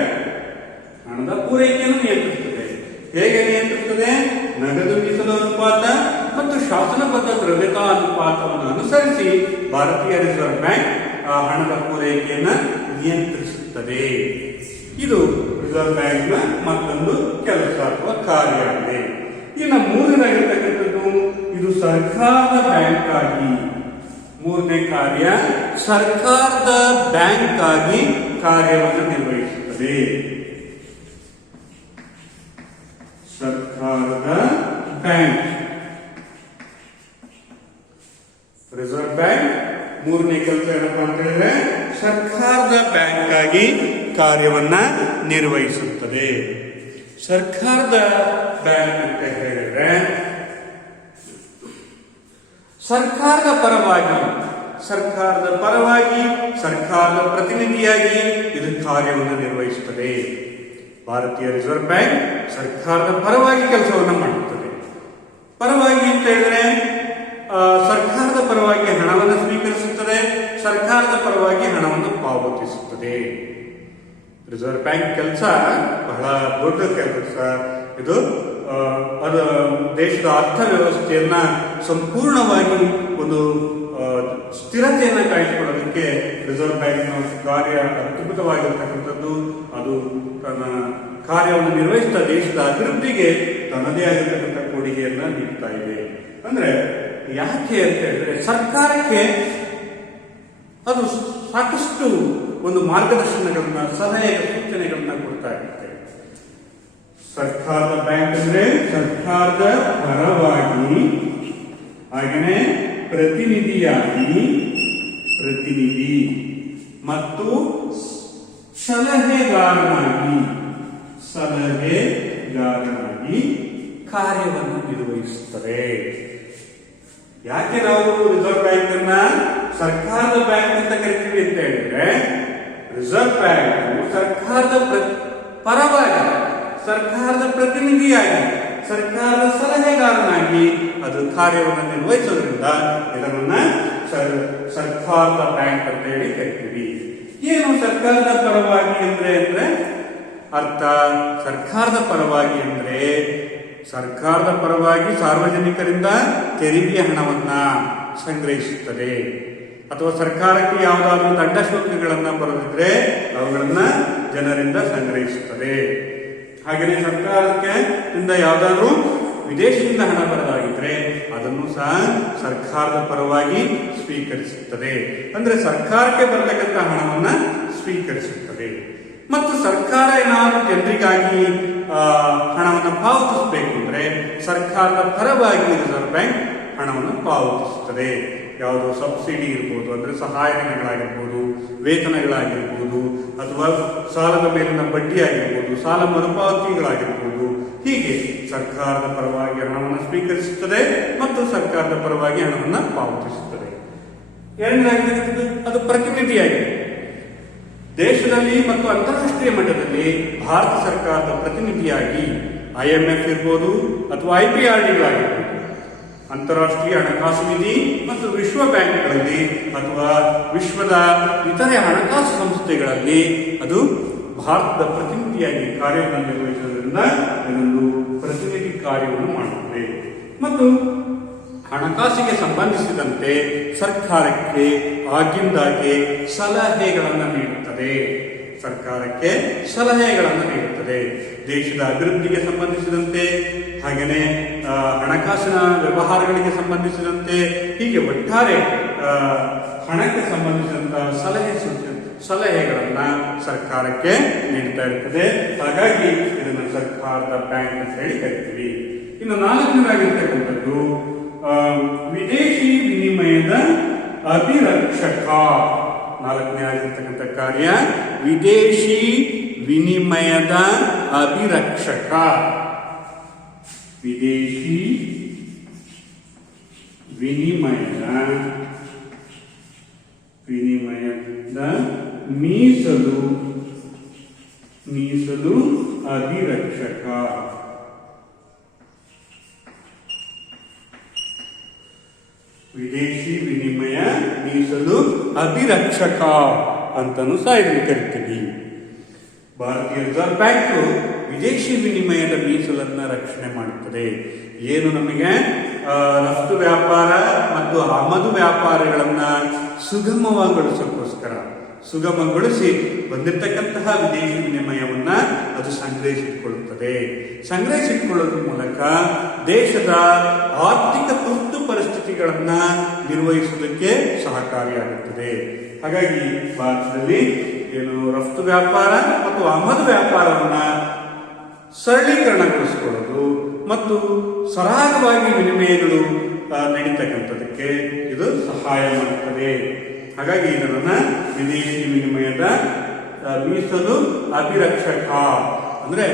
ಹಣದ ಪೂರೈಕೆಯನ್ನು ನಿಯಂತ್ರಿಸುತ್ತದೆ. ನಗದು ಮೀಸಲು ಅನುಪಾತ ಮತ್ತು ಶಾಸನಬದ್ಧ ದ್ರವ್ಯತಾ ಅನುಪಾತವನ್ನು ಅನುಸರಿಸಿ ಭಾರತೀಯ ರಿಸರ್ವ್ ಬ್ಯಾಂಕ್ ಹಣದ ಪೂರೈಕೆಯನ್ನು ನಿಯಂತ್ರಿಸುತ್ತದೆ. ಇದು ರಿಸರ್ವ್ ಬ್ಯಾಂಕ್ನ ಮತ್ತೊಂದು ಕೆಲಸ ಅಥವಾ ಕಾರ್ಯ ಆಗಿದೆ. ಇನ್ನು ಮೂರನೇದಾಗಿರ್ತಕ್ಕಂಥದ್ದು ಇದು ಸರ್ಕಾರದ ಬ್ಯಾಂಕ್ ಆಗಿ, ಮೂರನೇ ಕಾರ್ಯ ಸರ್ಕಾರದ ಬ್ಯಾಂಕ್ ಆಗಿ ಕಾರ್ಯವನ್ನು ನಿರ್ವಹಿಸುತ್ತದೆ. ಸರ್ಕಾರದ ಬ್ಯಾಂಕ್, ರಿಸರ್ವ್ ಬ್ಯಾಂಕ್ ಮೂರನೇ ಕೆಲಸ ಏನಪ್ಪಾ ಅಂತ ಹೇಳಿದ್ರೆ ಸರ್ಕಾರದ ಬ್ಯಾಂಕ್ ಆಗಿ ಕಾರ್ಯವನ್ನ ನಿರ್ವಹಿಸುತ್ತದೆ. ಸರ್ಕಾರದ ಬ್ಯಾಂಕ್ ಅಂತ ಹೇಳಿದ್ರೆ ಸರ್ಕಾರದ ಪರವಾಗಿ ಸರ್ಕಾರದ ಪ್ರತಿನಿಧಿಯಾಗಿ ಇದು ಕಾರ್ಯವನ್ನು ನಿರ್ವಹಿಸುತ್ತದೆ. ಭಾರತೀಯ ರಿಸರ್ವ್ ಬ್ಯಾಂಕ್ ಸರ್ಕಾರದ ಪರವಾಗಿ ಕೆಲಸವನ್ನು ಮಾಡುತ್ತದೆ. ಪರವಾಗಿ ಅಂತ ಹೇಳಿದ್ರೆ ಸರ್ಕಾರದ ಪರವಾಗಿ ಹಣವನ್ನು ಸ್ವೀಕರಿಸುತ್ತದೆ, ಸರ್ಕಾರದ ಪರವಾಗಿ ಹಣವನ್ನು ಪಾವತಿಸುತ್ತದೆ. ರಿಸರ್ವ್ ಬ್ಯಾಂಕ್ ಕೆಲಸ ಬಹಳ ದೊಡ್ಡ ಕೆಲಸ. ಇದು ಅದು ದೇಶದ ಅರ್ಥವ್ಯವಸ್ಥೆಯನ್ನ ಸಂಪೂರ್ಣವಾಗಿ ಒಂದು ಸ್ಥಿರತೆಯನ್ನು ಕಾಯ್ದುಕೊಳ್ಳೋದಕ್ಕೆ ರಿಸರ್ವ್ ಬ್ಯಾಂಕ್ನ ಕಾರ್ಯ ಅದ್ಭುತವಾಗಿರ್ತಕ್ಕಂಥದ್ದು. ಅದು ತನ್ನ ಕಾರ್ಯವನ್ನು ನಿರ್ವಹಿಸಿದ ದೇಶದ ಅಭಿವೃದ್ಧಿಗೆ ತನ್ನದೇ ಆಗಿರ್ತಕ್ಕಂಥ ಕೊಡುಗೆಯನ್ನ ನೀಡ್ತಾ ಇದೆ. ಅಂದ್ರೆ ಯಾಕೆ ಅಂತ ಹೇಳಿದ್ರೆ ಸರ್ಕಾರಕ್ಕೆ ಅದು ಸಾಕಷ್ಟು ಒಂದು ಮಾರ್ಗದರ್ಶನಗಳನ್ನ, ಸಲಹೆ ಸೂಚನೆಗಳನ್ನ ಕೊಡ್ತಾ ಇರುತ್ತೆ. ಸರ್ಕಾರದ ಬ್ಯಾಂಕ್ ಅಂದ್ರೆ ಸರ್ಕಾರದ ಪರವಾಗಿ, ಹಾಗೆಯೇ ಪ್ರತಿನಿಧಿ ಮತ್ತು ಸಲಹೆಗಾರನಾಗಿ ಕಾರ್ಯವನ್ನು ನಿರ್ವಹಿಸುತ್ತದೆ. ಯಾಕೆ ನಾವು ರಿಸರ್ವ್ ಬ್ಯಾಂಕ್ ಅನ್ನ ಸರ್ಕಾರದ ಬ್ಯಾಂಕ್ ಅಂತ ಕರಿತೀವಿ ಅಂತ ಹೇಳಿದ್ರೆ, ರಿಸರ್ವ್ ಬ್ಯಾಂಕ್ ಸರ್ಕಾರದ ಪರವಾಗಿ, ಸರ್ಕಾರದ ಪ್ರತಿನಿಧಿಯಾಗಿ, ಸರ್ಕಾರದ ಸಲಹೆಗಾರನಾಗಿ ಅದು ಕಾರ್ಯವನ್ನು ನಿರ್ವಹಿಸೋದ್ರಿಂದ ಇದನ್ನ ಸರ್ಕಾರದ ಬ್ಯಾಂಕ್ ಅಂತ ಹೇಳಿ ಕರಿತೀವಿ. ಏನು ಸರ್ಕಾರದ ಪರವಾಗಿ ಅಂದ್ರೆ ಅರ್ಥ? ಸರ್ಕಾರದ ಪರವಾಗಿ ಅಂದ್ರೆ ಸರ್ಕಾರದ ಪರವಾಗಿ ಸಾರ್ವಜನಿಕರಿಂದ ತೆರಿಗೆಯ ಹಣವನ್ನ ಸಂಗ್ರಹಿಸುತ್ತದೆ, ಅಥವಾ ಸರ್ಕಾರಕ್ಕೆ ಯಾವುದಾದ್ರೂ ದಂಡ ಶುಲ್ಕಗಳನ್ನ ಬರೋದಿದ್ರೆ ಅವುಗಳನ್ನ ಜನರಿಂದ ಸಂಗ್ರಹಿಸುತ್ತದೆ. ಹಾಗೆಯೇ ಸರ್ಕಾರಕ್ಕೆ ಯಾವುದಾದ್ರೂ ವಿದೇಶದಿಂದ ಹಣ ಬರೋದಾಗಿದ್ರೆ ಅದನ್ನು ಸಹ ಸರ್ಕಾರದ ಪರವಾಗಿ ಸ್ವೀಕರಿಸುತ್ತದೆ. ಅಂದ್ರೆ ಸರ್ಕಾರಕ್ಕೆ ಬರತಕ್ಕಂಥ ಹಣವನ್ನ ಸ್ವೀಕರಿಸುತ್ತದೆ. ಮತ್ತು ಸರ್ಕಾರ ಏನಾದರೂ ಜನರಿಗಾಗಿ ಹಣವನ್ನು ಪಾವತಿಸಬೇಕು ಅಂದ್ರೆ ಸರ್ಕಾರದ ಪರವಾಗಿ ರಿಸರ್ವ್ ಬ್ಯಾಂಕ್ ಹಣವನ್ನು ಪಾವತಿಸುತ್ತದೆ. ಯಾವುದೋ ಸಬ್ಸಿಡಿ ಇರ್ಬೋದು, ಅಂದ್ರೆ ಸಹಾಯಧನಗಳಾಗಿರ್ಬೋದು, ವೇತನಗಳಾಗಿರ್ಬೋದು, ಅಥವಾ ಸಾಲದ ಮೇಲಿನ ಬಡ್ಡಿ ಆಗಿರ್ಬೋದು, ಸಾಲ ಮರುಪಾವತಿಗಳಾಗಿರ್ಬೋದು. ಹೀಗೆ ಸರ್ಕಾರದ ಪರವಾಗಿ ಹಣವನ್ನು ಸ್ವೀಕರಿಸುತ್ತದೆ ಮತ್ತು ಸರ್ಕಾರದ ಪರವಾಗಿ ಹಣವನ್ನು ಪಾವತಿಸುತ್ತದೆ. ಎರಡನೇದಾಗಿರ್ತಕ್ಕಂಥದ್ದು ಅದು ಪ್ರತಿನಿಧಿಯಾಗಿದೆ. ದೇಶದಲ್ಲಿ ಮತ್ತು ಅಂತಾರಾಷ್ಟ್ರೀಯ ಮಟ್ಟದಲ್ಲಿ ಭಾರತ ಸರ್ಕಾರದ ಪ್ರತಿನಿಧಿಯಾಗಿ IMF ಇರ್ಬೋದು ಅಥವಾ IPRDಗಳಾಗಿರ್ಬೋದು, ಅಂತಾರಾಷ್ಟ್ರೀಯ ಹಣಕಾಸು ನಿಧಿ ಮತ್ತು ವಿಶ್ವ ಬ್ಯಾಂಕ್ಗಳಲ್ಲಿ ಅಥವಾ ವಿಶ್ವದ ಇತರೆ ಹಣಕಾಸು ಸಂಸ್ಥೆಗಳಲ್ಲಿ ಅದು ಭಾರತದ ಪ್ರತಿನಿಧಿಯಾಗಿ ಕಾರ್ಯವನ್ನು ನಿರ್ವಹಿಸುವುದರಿಂದ ಇದೊಂದು ಪ್ರತಿನಿಧಿ ಕಾರ್ಯವನ್ನು ಮಾಡುತ್ತದೆ. ಮತ್ತು ಹಣಕಾಸಿಗೆ ಸಂಬಂಧಿಸಿದಂತೆ ಸರ್ಕಾರಕ್ಕೆ ಆಗಿಂದಾಗೆ ಸಲಹೆಗಳನ್ನು ನೀಡುತ್ತದೆ. ಸರ್ಕಾರಕ್ಕೆ ಸಲಹೆಗಳನ್ನು ನೀಡುತ್ತದೆ. ದೇಶದ ಅಭಿವೃದ್ಧಿಗೆ ಸಂಬಂಧಿಸಿದಂತೆ, ಹಾಗೆಯೇ ಹಣಕಾಸಿನ ವ್ಯವಹಾರಗಳಿಗೆ ಸಂಬಂಧಿಸಿದಂತೆ, ಹೀಗೆ ಒಟ್ಟಾರೆ ಹಣಕ್ಕೆ ಸಂಬಂಧಿಸಿದಂತಹ ಸಲಹೆಗಳನ್ನ ಸರ್ಕಾರಕ್ಕೆ ನೀಡ್ತಾ ಇರ್ತದೆ. ಹಾಗಾಗಿ ಇದನ್ನು ಸರ್ಕಾರದ ಬ್ಯಾಂಕ್ ಅಂತ ಹೇಳಿ ಕರಿತೀವಿ. ಇನ್ನು ನಾಲ್ಕನೇದಾಗಿರ್ತಕ್ಕಂಥದ್ದು ವಿದೇಶಿ ವಿನಿಮಯದ ಅಭಿರಕ್ಷಕ. ನಾಲ್ಕನೇ ಆಗಿರ್ತಕ್ಕಂಥ ಕಾರ್ಯ ವಿದೇಶಿ ವಿನಿಮಯದ ಅಭಿರಕ್ಷಕ. ವಿದೇಶಿ ವಿನಿಮಯದ ಮೀಸಲು ಅಭಿರಕ್ಷಕ. ವಿದೇಶಿ ವಿನಿಮಯ ಮೀಸಲು ಅಭಿರಕ್ಷಕ ಅಂತಲೂ ಸಹ ಇದನ್ನು ಕರಿತೀವಿ. ಭಾರತೀಯ ರಿಸರ್ವ್ ಬ್ಯಾಂಕ್ ವಿದೇಶಿ ವಿನಿಮಯದ ಮೀಸಲನ್ನು ರಕ್ಷಣೆ ಮಾಡುತ್ತದೆ. ಏನು ನಮಗೆ ರಫ್ತು ವ್ಯಾಪಾರ ಮತ್ತು ಆಮದು ವ್ಯಾಪಾರಗಳನ್ನ ಸುಗಮಗೊಳಿಸಿ ಬಂದಿರತಕ್ಕಂತಹ ವಿದೇಶಿ ವಿನಿಮಯವನ್ನ ಅದು ಸಂಗ್ರಹಿಸಿಕೊಳ್ಳುತ್ತದೆ. ಸಂಗ್ರಹಿಸಿಕೊಳ್ಳೋದ್ರ ಮೂಲಕ ದೇಶದ ಆರ್ಥಿಕ ತುರ್ತು ಪರಿಸ್ಥಿತಿಗಳನ್ನ ನಿರ್ವಹಿಸುವುದಕ್ಕೆ ಸಹಕಾರಿಯಾಗುತ್ತದೆ. ಹಾಗಾಗಿ ಭಾರತದಲ್ಲಿ ಏನು ರಫ್ತು ವ್ಯಾಪಾರ ಮತ್ತು ಆಮದು ವ್ಯಾಪಾರವನ್ನ ಸರಳೀಕರಣಗೊಳಿಸಿಕೊಳ್ಳೋದು ಮತ್ತು ಸರಾಗವಾಗಿ ವಿನಿಮಯಗಳು ನಡೀತಕ್ಕಂಥದಕ್ಕೆ ಇದು ಸಹಾಯ ಮಾಡುತ್ತದೆ. ಹಾಗಾಗಿ ಇದನ್ನ ವಿದೇಶಿ ವಿನಿಮಯದ ಮೀಸಲು ಅಭಿರಕ್ಷಕ ಅಂದ್ರೆ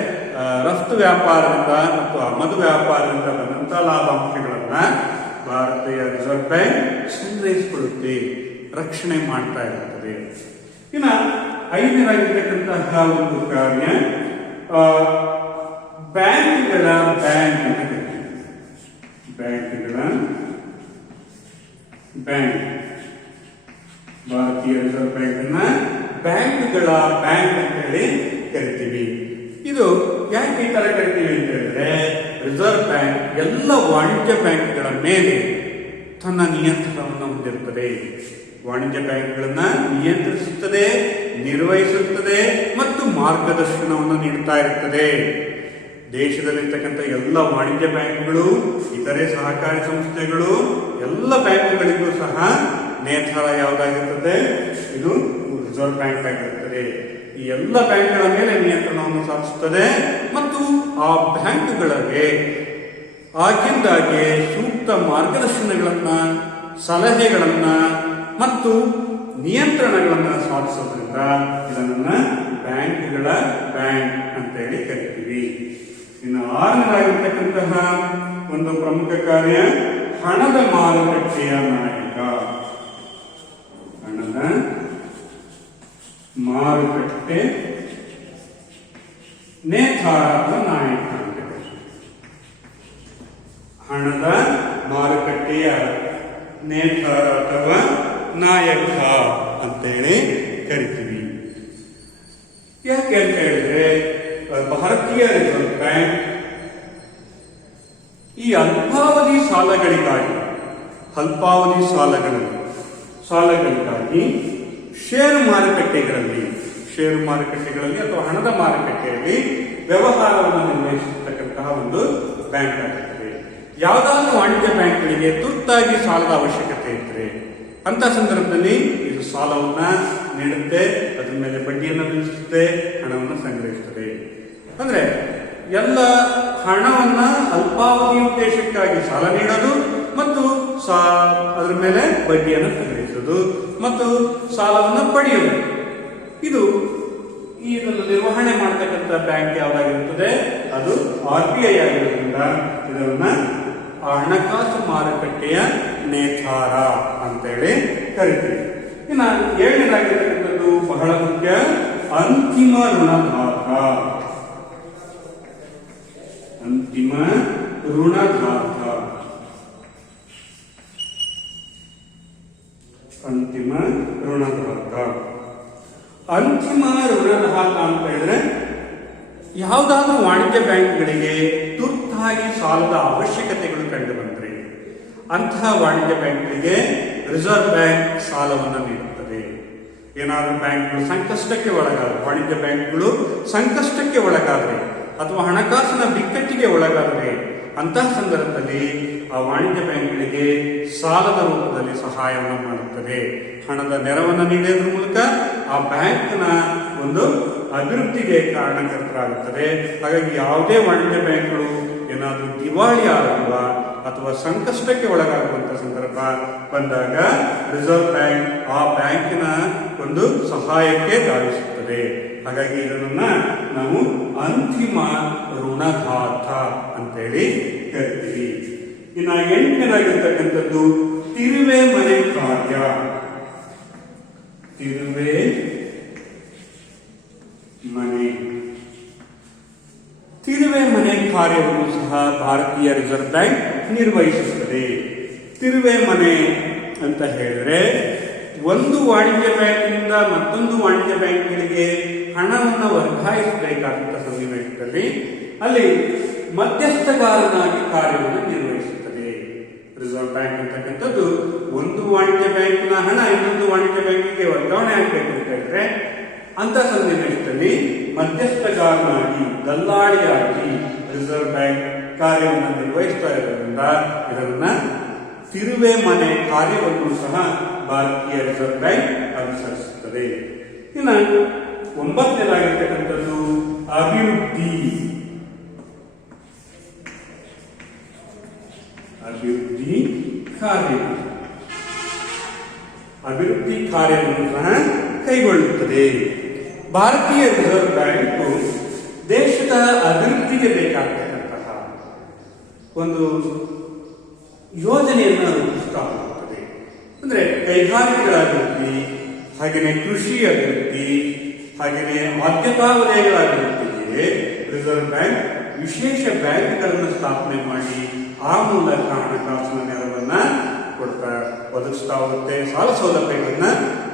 ರಫ್ತು ವ್ಯಾಪಾರದಿಂದ ಮತ್ತು ಆಮದು ವ್ಯಾಪಾರದಿಂದ ಬಂದಂತಹ ಲಾಭಾಂಶಗಳನ್ನ ಭಾರತೀಯ ರಿಸರ್ವ್ ಬ್ಯಾಂಕ್ ಸಂಗ್ರಹಿಸಿಕೊಳ್ಳುತ್ತೆ, ರಕ್ಷಣೆ ಮಾಡ್ತಾ ಇರುತ್ತದೆ. ಇನ್ನ ಐದನೇದಾಗಿರ್ತಕ್ಕಂತಹ ಒಂದು ಕಾರ್ಯ ಬ್ಯಾಂಕ್ಗಳ ಬ್ಯಾಂಕ್ ಅಂತ ಕರೀತೀವಿ. ಬ್ಯಾಂಕ್ಗಳ ಬ್ಯಾಂಕ್, ಭಾರತೀಯ ರಿಸರ್ವ್ ಬ್ಯಾಂಕ್ ಅನ್ನ ಬ್ಯಾಂಕ್ಗಳ ಬ್ಯಾಂಕ್ ಅಂತ ಹೇಳಿ ಕರಿತೀವಿ. ಇದು ಯಾಕೆ ಈ ತರ ಕರಿತೀವಿ ಅಂತ ಹೇಳಿದ್ರೆ, ರಿಸರ್ವ್ ಬ್ಯಾಂಕ್ ಎಲ್ಲ ವಾಣಿಜ್ಯ ಬ್ಯಾಂಕ್ಗಳ ಮೇಲೆ ತನ್ನ ನಿಯಂತ್ರಣವನ್ನು ಹೊಂದಿರುತ್ತದೆ. ವಾಣಿಜ್ಯ ಬ್ಯಾಂಕ್ಗಳನ್ನ ನಿಯಂತ್ರಿಸುತ್ತದೆ, ನಿರ್ವಹಿಸುತ್ತದೆ ಮತ್ತು ಮಾರ್ಗದರ್ಶನವನ್ನು ನೀಡುತ್ತಾ ಇರುತ್ತದೆ. ದೇಶದಲ್ಲಿರ್ತಕ್ಕಂಥ ಎಲ್ಲ ವಾಣಿಜ್ಯ ಬ್ಯಾಂಕ್ಗಳು, ಇತರೆ ಸಹಕಾರಿ ಸಂಸ್ಥೆಗಳು, ಎಲ್ಲ ಬ್ಯಾಂಕ್ಗಳಿಗೂ ಸಹ ನೇತಾರ ಯಾವುದಾಗಿರುತ್ತದೆ? ಇದು ರಿಸರ್ವ್ ಬ್ಯಾಂಕ್ ಆಗಿರುತ್ತದೆ. ಈ ಎಲ್ಲ ಬ್ಯಾಂಕ್ಗಳ ಮೇಲೆ ನಿಯಂತ್ರಣವನ್ನು ಸಾಧಿಸುತ್ತದೆ ಮತ್ತು ಆ ಬ್ಯಾಂಕ್ಗಳಿಗೆ ಆಗಿಂದಾಗೆ ಸೂಕ್ತ ಮಾರ್ಗದರ್ಶನಗಳನ್ನ, ಸಲಹೆಗಳನ್ನ ಮತ್ತು ನಿಯಂತ್ರಣಗಳನ್ನ ಸಾಧಿಸೋದ್ರಿಂದ ಇದನ್ನ ಬ್ಯಾಂಕ್ಗಳ ಬ್ಯಾಂಕ್ ಅಂತ ಹೇಳಿ ಕರಿತೀವಿ. ಇನ್ನು ಆರನೇದಾಗಿರ್ತಕ್ಕಂತಹ ಒಂದು ಪ್ರಮುಖ ಕಾರ್ಯ ಹಣದ ಮಾರುಕಟ್ಟೆಯ ನಾಯಕ. ಹಣದ ಮಾರುಕಟ್ಟೆ ನೇತಾರದ ನಾಯಕ ಅಂತ ಕರೀತೀವಿ. ಹಣದ ಮಾರುಕಟ್ಟೆಯ ನೇತಾರ ಅಥವಾ ನಾಯಕ ಅಂತೇಳಿ ಕರಿತೀವಿ. ಯಾಕೆ ಅಂತ ಹೇಳಿದ್ರೆ, ಭಾರತೀಯ ರಿಸರ್ವ್ ಬ್ಯಾಂಕ್ ಈ ಅಲ್ಪಾವಧಿ ಸಾಲಗಳಿಗಾಗಿ ಷೇರು ಮಾರುಕಟ್ಟೆಗಳಲ್ಲಿ ಅಥವಾ ಹಣದ ಮಾರುಕಟ್ಟೆಯಲ್ಲಿ ವ್ಯವಹಾರವನ್ನು ನಿರ್ವಹಿಸತಕ್ಕಂತಹ ಒಂದು ಬ್ಯಾಂಕ್ ಆಗಿರ್ತದೆ. ಯಾವುದಾದ್ರೂ ವಾಣಿಜ್ಯ ಬ್ಯಾಂಕ್ಗಳಿಗೆ ತುರ್ತಾಗಿ ಸಾಲದ ಅವಶ್ಯಕತೆ ಇದ್ದರೆ ಅಂತ ಸಂದರ್ಭದಲ್ಲಿ ಇದು ಸಾಲವನ್ನ ನೀಡುತ್ತೆ, ಅದರ ಮೇಲೆ ಬಡ್ಡಿಯನ್ನು ವಿಧಿಸುತ್ತೆ, ಹಣವನ್ನು ಸಂಗ್ರಹಿಸುತ್ತದೆ. ಅಂದ್ರೆ ಎಲ್ಲ ಹಣವನ್ನ ಅಲ್ಪಾವಧಿ ಉದ್ದೇಶಕ್ಕಾಗಿ ಸಾಲ ನೀಡೋದು ಮತ್ತು ಅದರ ಮೇಲೆ ಬಡ್ಡಿಯನ್ನು ಸಂಗ್ರಹಿಸೋದು ಮತ್ತು ಸಾಲವನ್ನು ಪಡೆಯುವುದು, ಇದು ಇದನ್ನು ನಿರ್ವಹಣೆ ಮಾಡತಕ್ಕಂಥ ಬ್ಯಾಂಕ್ ಯಾವುದಾಗಿರುತ್ತದೆ? ಅದು RBI ಆಗಿರೋದ್ರಿಂದ ಇದನ್ನ ಹಣಕಾಸು ಮಾರುಕಟ್ಟೆಯ ನೇತಾರ ಅಂತೇಳಿ ಕರಿತೀವಿ. ಇನ್ನು ಏಳನೇದಾಗಿರ್ತಕ್ಕಂಥದ್ದು ಬಹಳ ಮುಖ್ಯ, ಅಂತಿಮ ಋಣದಾತ. ಅಂತಿಮ ಋಣದಾತ ಅಂತ ಹೇಳಿದ್ರೆ, ಯಾವುದಾದ್ರೂ ವಾಣಿಜ್ಯ ಬ್ಯಾಂಕ್ಗಳಿಗೆ ತುರ್ತಾಗಿ ಸಾಲದ ಅವಶ್ಯಕತೆಗಳು ಕಂಡು ಬಂದರೆ ಅಂತಹ ವಾಣಿಜ್ಯ ಬ್ಯಾಂಕ್ಗಳಿಗೆ ರಿಸರ್ವ್ ಬ್ಯಾಂಕ್ ಸಾಲವನ್ನು ನೀಡುತ್ತದೆ. ಏನಾದರೂ ಬ್ಯಾಂಕ್ಗಳು ವಾಣಿಜ್ಯ ಬ್ಯಾಂಕ್ಗಳು ಸಂಕಷ್ಟಕ್ಕೆ ಒಳಗಾದರೆ ಅಥವಾ ಹಣಕಾಸಿನ ಬಿಕ್ಕಟ್ಟಿಗೆ ಒಳಗಾದರೆ ಅಂತಹ ಸಂದರ್ಭದಲ್ಲಿ ಆ ವಾಣಿಜ್ಯ ಬ್ಯಾಂಕ್ಗಳಿಗೆ ಸಾಲದ ರೂಪದಲ್ಲಿ ಸಹಾಯವನ್ನು ಮಾಡುತ್ತದೆ. ಹಣದ ನೆರವನ್ನು ನೀಡುವುದರ ಮೂಲಕ ಆ ಬ್ಯಾಂಕ್ನ ಒಂದು ಅಭಿವೃದ್ಧಿಗೆ ಕಾರಣಕರ್ತರಾಗುತ್ತದೆ. ಹಾಗಾಗಿ ಯಾವುದೇ ವಾಣಿಜ್ಯ ಬ್ಯಾಂಕ್ಗಳು ಏನಾದರೂ ದಿವಾಳಿ ಆಗುವ ಅಥವಾ ಸಂಕಷ್ಟಕ್ಕೆ ಒಳಗಾಗುವಂತಹ ಸಂದರ್ಭ ಬಂದಾಗ ರಿಸರ್ವ್ ಬ್ಯಾಂಕ್ ಆ ಬ್ಯಾಂಕಿನ ಒಂದು ಸಹಾಯಕ್ಕೆ ಧಾವಿಸುತ್ತದೆ. ಹಾಗಾಗಿ ಇದನ್ನ ನಾವು ಅಂತಿಮ ಋಣದಾತ ಅಂತೇಳಿ ಕರಿತೀವಿ. ಇನ್ನು ಎಂಟನೇದಾಗಿರ್ತಕ್ಕಂಥದ್ದು ತಿರುವೆ ಮನೆ ಕಾರ್ಯ. ತಿರುವೆ ಮನೆ ಕಾರ್ಯವನ್ನು ಸಹ ಭಾರತೀಯ ರಿಸರ್ವ್ ಬ್ಯಾಂಕ್ ನಿರ್ವಹಿಸುತ್ತದೆ. ತಿರುವೆ ಮನೆ ಅಂತ ಹೇಳಿದ್ರೆ, ಒಂದು ವಾಣಿಜ್ಯ ಬ್ಯಾಂಕಿನಿಂದ ಮತ್ತೊಂದು ವಾಣಿಜ್ಯ ಬ್ಯಾಂಕ್ಗಳಿಗೆ ಹಣವನ್ನು ವರ್ಗಾಯಿಸಬೇಕಾದಂತಹ ಸನ್ನಿವೇಶದಲ್ಲಿ ಅಲ್ಲಿ ಮಧ್ಯಸ್ಥಗಾರನಾಗಿ ಕಾರ್ಯವನ್ನು ನಿರ್ವಹಿಸುತ್ತದೆ. ರಿಸರ್ವ್ ಬ್ಯಾಂಕ್ ಅಂತಕ್ಕಂಥದ್ದು ಒಂದು ವಾಣಿಜ್ಯ ಬ್ಯಾಂಕಿನ ಹಣ ಇನ್ನೊಂದು ವಾಣಿಜ್ಯ ಬ್ಯಾಂಕಿಗೆ ವರ್ಗಾವಣೆ ಆಗಬೇಕು ಅಂತ ಹೇಳಿದ್ರೆ ಅಂತ ಸನ್ನಿವೇಶದಲ್ಲಿ ಮಧ್ಯಸ್ಥಗಾರನಾಗಿ ದಲ್ಲಾಳಿಯಾಗಿ ರಿಸರ್ವ್ ಬ್ಯಾಂಕ್ ಕಾರ್ಯವನ್ನು ನಿರ್ವಹಿಸ್ತಾ ಇರೋದ್ರಿಂದ ಇದನ್ನ ತಿರುವೆ ಮನೆ ಕಾರ್ಯವನ್ನು ಸಹ ಭಾರತೀಯ ರಿಸರ್ವ್ ಬ್ಯಾಂಕ್ ಅನುಸರಿಸುತ್ತದೆ. ಇನ್ನು 9ನೇದಾಗಿರ್ತಕ್ಕಂಥದ್ದು ಅಭಿವೃದ್ಧಿ ಕಾರ್ಯ. ಅಭಿವೃದ್ಧಿ ಕಾರ್ಯವನ್ನು ಸಹ ಕೈಗೊಳ್ಳುತ್ತದೆ. ಭಾರತೀಯ ರಿಸರ್ವ್ ಬ್ಯಾಂಕ್ ದೇಶದ ಅಭಿವೃದ್ಧಿಗೆ ಬೇಕಾಗ್ತಕ್ಕಂತಹ ಒಂದು ಯೋಜನೆಯನ್ನು ರೂಪಿಸ್ತಾ ಹೋಗುತ್ತದೆ. ಅಂದ್ರೆ ಕೈಗಾರಿಕೆಗಳ ಅಭಿವೃದ್ಧಿ, ಹಾಗೆಯೇ ಕೃಷಿ ಅಭಿವೃದ್ಧಿ, ಹಾಗೆಯೇ ಆದ್ಯತಾ ವಲಯಗಳ ಅಭಿವೃದ್ಧಿಗೆ ರಿಸರ್ವ್ ಬ್ಯಾಂಕ್ ವಿಶೇಷ ಬ್ಯಾಂಕ್ಗಳನ್ನು ಸ್ಥಾಪನೆ ಮಾಡಿ ಆ ಮೂಲಕ ಹಣಕಾಸಿನ ನೆರವನ್ನ ಒದಗಿಸ್ತಾ ಹೋಗುತ್ತೆ. ಸಾಲ ಸೌಲಭ್ಯಗಳನ್ನ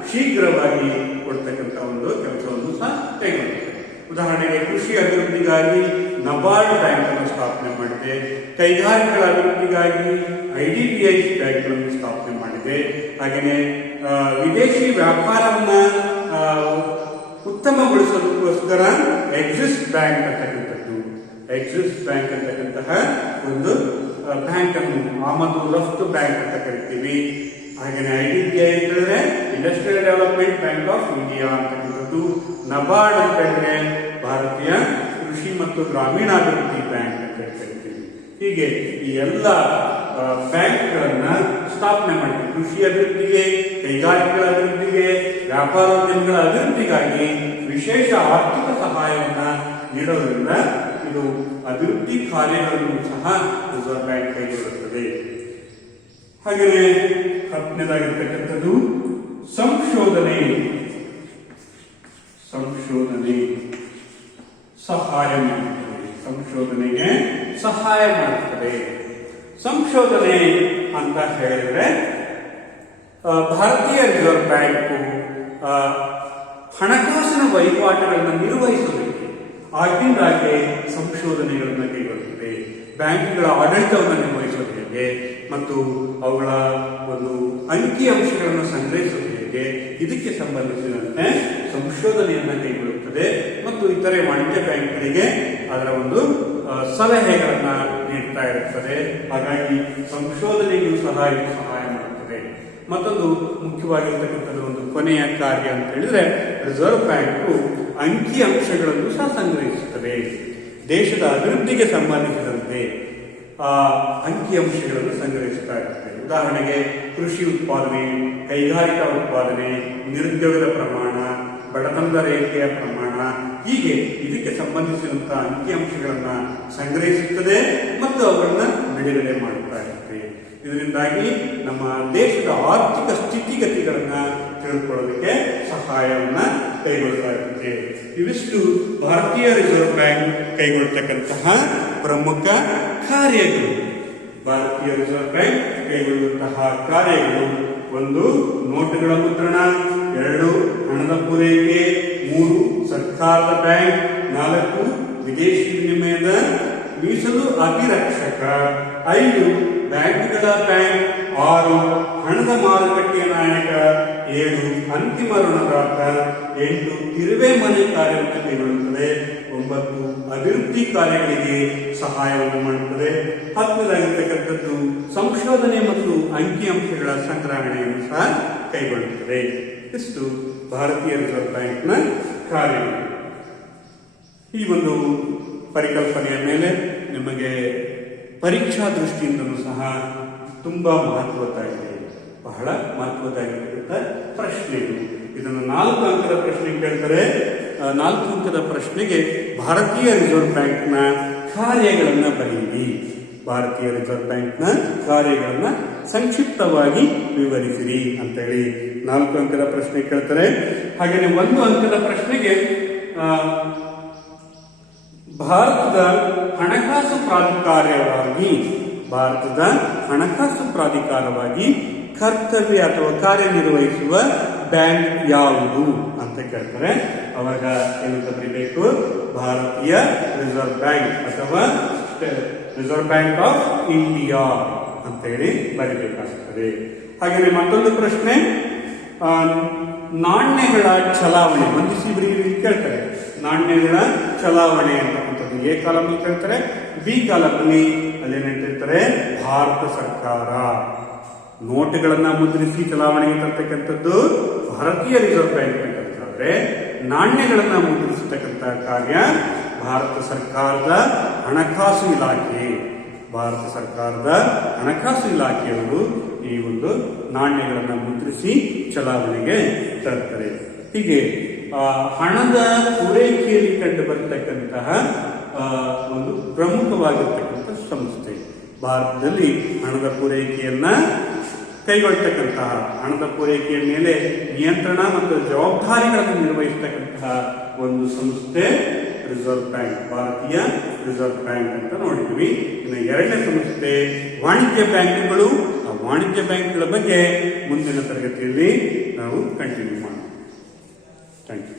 ಶೀಘ್ರವಾಗಿ ಕೊಡ್ತಕ್ಕಂಥ ಒಂದು ಕೆಲಸವನ್ನು ಸಹ ಕೈಗೊಂಡಿದೆ. ಉದಾಹರಣೆಗೆ ಕೃಷಿ ಅಭಿವೃದ್ಧಿಗಾಗಿ ನಬಾರ್ಡ್ ಬ್ಯಾಂಕ್ ಅನ್ನು ಸ್ಥಾಪನೆ ಮಾಡಿದೆ. ಕೈಗಾರಿಕೆಗಳ ಅಭಿವೃದ್ಧಿಗಾಗಿ IDBI ಬ್ಯಾಂಕ್ ಅನ್ನು ಸ್ಥಾಪನೆ ಮಾಡಿದೆ. ಹಾಗೆಯೇ ವಿದೇಶಿ ವ್ಯಾಪಾರವನ್ನ ಉತ್ತಮಗೊಳಿಸೋದಕ್ಕೋಸ್ಕರ ಎಕ್ಸಿಸ್ ಬ್ಯಾಂಕ್ ಅಂತಕ್ಕಂತಹ ಒಂದು ಬ್ಯಾಂಕ್ ಅನ್ನು ಆಮದು ರಫ್ತು ಬ್ಯಾಂಕ್ ಅಂತ ಕರಿತೀವಿ. ಹಾಗೆಯೇ IDBI ಅಂತ ಹೇಳಿದ್ರೆ industrial development bank of India ಅಂತಕ್ಕಂಥದ್ದು. ನಬಾರ್ಡ್ ಅಂತ ಹೇಳಿದ್ರೆ ಭಾರತೀಯ ಕೃಷಿ ಮತ್ತು ಗ್ರಾಮೀಣಾಭಿವೃದ್ಧಿ ಬ್ಯಾಂಕ್ ಅಂತ ಕರಿತೀವಿ. ಹೀಗೆ ಈ ಎಲ್ಲ ಬ್ಯಾಂಕ್ಗಳನ್ನ ಸ್ಥಾಪನೆ ಮಾಡಿದೆ. ಕೃಷಿ ಅಭಿವೃದ್ಧಿಗೆ, ಕೈಗಾರಿಕೆಗಳ ಅಭಿವೃದ್ಧಿಗೆ, ವ್ಯಾಪಾರೋದ್ಯಮಗಳ ಅಭಿವೃದ್ಧಿಗಾಗಿ ವಿಶೇಷ ಆರ್ಥಿಕ ಸಹಾಯವನ್ನ ನೀಡೋದ್ರಿಂದ ಇದು ಅಭಿವೃದ್ಧಿ ಕಾರ್ಯಗಳನ್ನು ಸಹ ರಿಸರ್ವ್ ಬ್ಯಾಂಕ್ ಕೈಗೊಳ್ಳುತ್ತದೆ. ಹಾಗೆಯೇ 10ನೇದಾಗಿರ್ತಕ್ಕಂಥದ್ದು ಸಂಶೋಧನೆ ಸಹಾಯ ಮಾಡುತ್ತದೆ. ಸಂಶೋಧನೆ ಅಂತ ಹೇಳಿದ್ರೆ ಭಾರತೀಯ ರಿಸರ್ವ್ ಬ್ಯಾಂಕ್ ಹಣಕಾಸಿನ ವಹಿವಾಟುಗಳನ್ನು ನಿರ್ವಹಿಸಬೇಕು. ಆಗಿಂದಾಗೆ ಸಂಶೋಧನೆಗಳನ್ನು ಕೈಗೊಳ್ಳುತ್ತದೆ. ಬ್ಯಾಂಕ್ಗಳ ಆಡಳಿತವನ್ನು ನಿರ್ವಹಿಸೋದು ಹೇಗೆ ಮತ್ತು ಅವುಗಳ ಒಂದು ಅಂಕಿಅಂಶಗಳನ್ನು ಸಂಗ್ರಹಿಸೋದು ಹೇಗೆ, ಇದಕ್ಕೆ ಸಂಬಂಧಿಸಿದಂತೆ ಸಂಶೋಧನೆಯನ್ನು ಕೈಗೊಳ್ಳುತ್ತದೆ ಮತ್ತು ಇತರೆ ವಾಣಿಜ್ಯ ಬ್ಯಾಂಕ್ಗಳಿಗೆ ಅದರ ಒಂದು ಸಲಹೆಗಳನ್ನು ನೀಡ್ತಾ ಇರುತ್ತದೆ. ಹಾಗಾಗಿ ಸಂಶೋಧನೆಗೂ ಸಹ ಇದು ಸಹಾಯ ಮಾಡುತ್ತದೆ. ಮತ್ತೊಂದು ಮುಖ್ಯವಾಗಿರ್ತಕ್ಕಂಥದ್ದು ಒಂದು ಕೊನೆಯ ಕಾರ್ಯ ಅಂತ ಹೇಳಿದ್ರೆ ರಿಸರ್ವ್ ಬ್ಯಾಂಕು ಅಂಕಿಅಂಶಗಳನ್ನು ಸಹ ಸಂಗ್ರಹಿಸುತ್ತದೆ. ದೇಶದ ಅಭಿವೃದ್ಧಿಗೆ ಸಂಬಂಧಿಸಿದಂತೆ ಅಂಕಿಅಂಶಗಳನ್ನು ಸಂಗ್ರಹಿಸುತ್ತಾ ಇರುತ್ತದೆ. ಉದಾಹರಣೆಗೆ ಕೃಷಿ ಉತ್ಪಾದನೆ, ಕೈಗಾರಿಕಾ ಉತ್ಪಾದನೆ, ನಿರುದ್ಯೋಗದ ಪ್ರಮಾಣ, ಬಡತನದ ರೇಖೆಯ ಪ್ರಮಾಣ, ಹೀಗೆ ಇದಕ್ಕೆ ಸಂಬಂಧಿಸಿದಂತಹ ಅಂಕಿಅಂಶಗಳನ್ನು ಸಂಗ್ರಹಿಸುತ್ತದೆ ಮತ್ತು ಅವುಗಳನ್ನ ಬಿಡುಗಡೆ ಮಾಡುತ್ತಾ ಇರುತ್ತೆ. ಇದರಿಂದಾಗಿ ನಮ್ಮ ದೇಶದ ಆರ್ಥಿಕ ಸ್ಥಿತಿಗತಿಗಳನ್ನ ತಿಳ್ಕೊಳ್ಳೋದಕ್ಕೆ ಸಹಾಯವನ್ನ ಕೈಗೊಳ್ತಾ ಇರುತ್ತೆ. ಇವಿಷ್ಟು ಭಾರತೀಯ ರಿಸರ್ವ್ ಬ್ಯಾಂಕ್ ಕೈಗೊಳ್ಳತಕ್ಕಂತಹ ಪ್ರಮುಖ ಕಾರ್ಯಗಳು. ಭಾರತೀಯ ರಿಸರ್ವ್ ಬ್ಯಾಂಕ್ ಕೈಗೊಳ್ಳುವಂತಹ ಕಾರ್ಯಗಳು: 1. ನೋಟುಗಳ ಮುದ್ರಣ, 2. ಹಣದ ಪೂರೈಕೆ, 3. ಸರ್ಕಾರದ ಬ್ಯಾಂಕ್, 4. ವಿದೇಶಿ ವಿನಿಮಯದ ಮೀಸಲು ಅಭಿರಕ್ಷಕ, 5. ಬ್ಯಾಂಕ್ಗಳ ಬ್ಯಾಂಕ್, 6. ಹಣದ ಮಾರುಕಟ್ಟೆಯ ನಾಯಕ, 7. ಅಂತಿಮ ಋಣದಾತ, 8. ತಿರುವೆ ಮನೆ ಕಾರ್ಯವನ್ನು ಕೈಗೊಳ್ಳುತ್ತದೆ, 9. ಅಭಿವೃದ್ಧಿ ಕಾರ್ಯಗಳಿಗೆ ಸಹಾಯವನ್ನು ಮಾಡುತ್ತದೆ, 10ನೇದಾಗಿರ್ತಕ್ಕಂಥದ್ದು ಸಂಶೋಧನೆ ಮತ್ತು ಅಂಕಿಅಂಶಗಳ ಸಂಗ್ರಹಣೆಯನ್ನು ಸಹ ಕೈಗೊಳ್ಳುತ್ತದೆ. ಇಷ್ಟು ಭಾರತೀಯ ರಿಸರ್ವ್ ಬ್ಯಾಂಕ್ನ ಕಾರ್ಯಗಳು. ಈ ಒಂದು ಪರಿಕಲ್ಪನೆಯ ಮೇಲೆ ನಿಮಗೆ ಪರೀಕ್ಷಾ ದೃಷ್ಟಿಯಿಂದಲೂ ಸಹ ತುಂಬಾ ಮಹತ್ವದ್ದಾಗಿದೆ, ಬಹಳ ಮಹತ್ವದ್ದಾಗಿರ್ತಕ್ಕಂಥ ಪ್ರಶ್ನೆಗಳು. ಇದನ್ನು 4 ಅಂಕದ ಪ್ರಶ್ನೆ ಕೇಳ್ತಾರೆ. 4 ಅಂಕದ ಪ್ರಶ್ನೆಗೆ ಭಾರತೀಯ ರಿಸರ್ವ್ ಬ್ಯಾಂಕ್ನ ಕಾರ್ಯಗಳನ್ನು ಬರೆಯಿರಿ. ಭಾರತೀಯ ರಿಸರ್ವ್ ಬ್ಯಾಂಕ್ನ ಕಾರ್ಯಗಳನ್ನು ಸಂಕ್ಷಿಪ್ತವಾಗಿ ವಿವರಿಸಿರಿ ಅಂತ ಹೇಳಿ 4 ಅಂಕದ ಪ್ರಶ್ನೆ ಕೇಳ್ತಾರೆ. ಹಾಗೆಯೇ 1 ಅಂಕದ ಪ್ರಶ್ನೆಗೆ ಭಾರತದ ಹಣಕಾಸು ಪ್ರಾಧಿಕಾರವಾಗಿ ಕರ್ತವ್ಯ ಅಥವಾ ಕಾರ್ಯನಿರ್ವಹಿಸುವ ಬ್ಯಾಂಕ್ ಯಾವುದು ಅಂತ ಕೇಳ್ತಾರೆ. ಅವಾಗ ಏನಂತ ಬರೀಬೇಕು? ಭಾರತೀಯ ರಿಸರ್ವ್ ಬ್ಯಾಂಕ್ ಅಥವಾ ಸಂಸ್ಥೆ ರಿಸರ್ವ್ ಬ್ಯಾಂಕ್ ಆಫ್ ಇಂಡಿಯಾ ಅಂತೇಳಿ ಬರೀಬೇಕಾಗ್ತದೆ. ಹಾಗೆಯೇ ಮತ್ತೊಂದು ಪ್ರಶ್ನೆ, ನಾಣ್ಯಗಳ ಚಲಾವಣೆ ಹೊಂದಿಸಿ ಬರೀ ಕೇಳ್ತಾರೆ. ನಾಣ್ಯಗಳ ಚಲಾವಣೆ ಅಂತಕ್ಕಂಥದ್ದು ಎ ಕಾಲಮ್ ಕೇಳ್ತಾರೆ. ಬಿ ಕಾಲಮ್ ಅಲ್ಲಿ ಅದೇನಿರ್ತಾರೆ, ಭಾರತ ಸರ್ಕಾರ ನೋಟುಗಳನ್ನ ಮುದ್ರಿಸಿ ಚಲಾವಣೆಗೆ ತರ್ತಕ್ಕಂಥದ್ದು ಭಾರತೀಯ ರಿಸರ್ವ್ ಬ್ಯಾಂಕ್ ಅಂತಂದ್ರೆ, ನಾಣ್ಯಗಳನ್ನ ಮುದ್ರಿಸತಕ್ಕಂಥ ಕಾರ್ಯ ಭಾರತ ಸರ್ಕಾರದ ಹಣಕಾಸು ಇಲಾಖೆ. ಭಾರತ ಸರ್ಕಾರದ ಹಣಕಾಸು ಇಲಾಖೆಯವರು ಈ ಒಂದು ನಾಣ್ಯಗಳನ್ನು ಮುದ್ರಿಸಿ ಚಲಾವಣೆಗೆ ತರ್ತಾರೆ. ಹೀಗೆ ಹಣದ ಪೂರೈಕೆಯಲ್ಲಿ ಕಂಡು ಬರತಕ್ಕಂತಹ ಒಂದು ಪ್ರಮುಖವಾಗಿರ್ತಕ್ಕಂಥ ಸಂಸ್ಥೆ. ಭಾರತದಲ್ಲಿ ಹಣದ ಪೂರೈಕೆಯನ್ನ ಕೈಗೊಳ್ಳತಕ್ಕಂತಹ, ಹಣದ ಪೂರೈಕೆಯ ಮೇಲೆ ನಿಯಂತ್ರಣ ಮತ್ತು ಜವಾಬ್ದಾರಿಗಳನ್ನು ನಿರ್ವಹಿಸತಕ್ಕಂತಹ ಒಂದು ಸಂಸ್ಥೆ ರಿಸರ್ವ್ ಬ್ಯಾಂಕ್, ಭಾರತೀಯ ರಿಸರ್ವ್ ಬ್ಯಾಂಕ್ ಅಂತ ನೋಡಿದ್ವಿ. ಇನ್ನು ಎರಡನೇ ಸಂಸ್ಥೆ ವಾಣಿಜ್ಯ ಬ್ಯಾಂಕ್ಗಳು. ಆ ವಾಣಿಜ್ಯ ಬ್ಯಾಂಕ್ಗಳ ಬಗ್ಗೆ ಮುಂದಿನ ತರಗತಿಯಲ್ಲಿ ನಾವು ಕಂಟಿನ್ಯೂ ಮಾಡೋಣ. Thank you.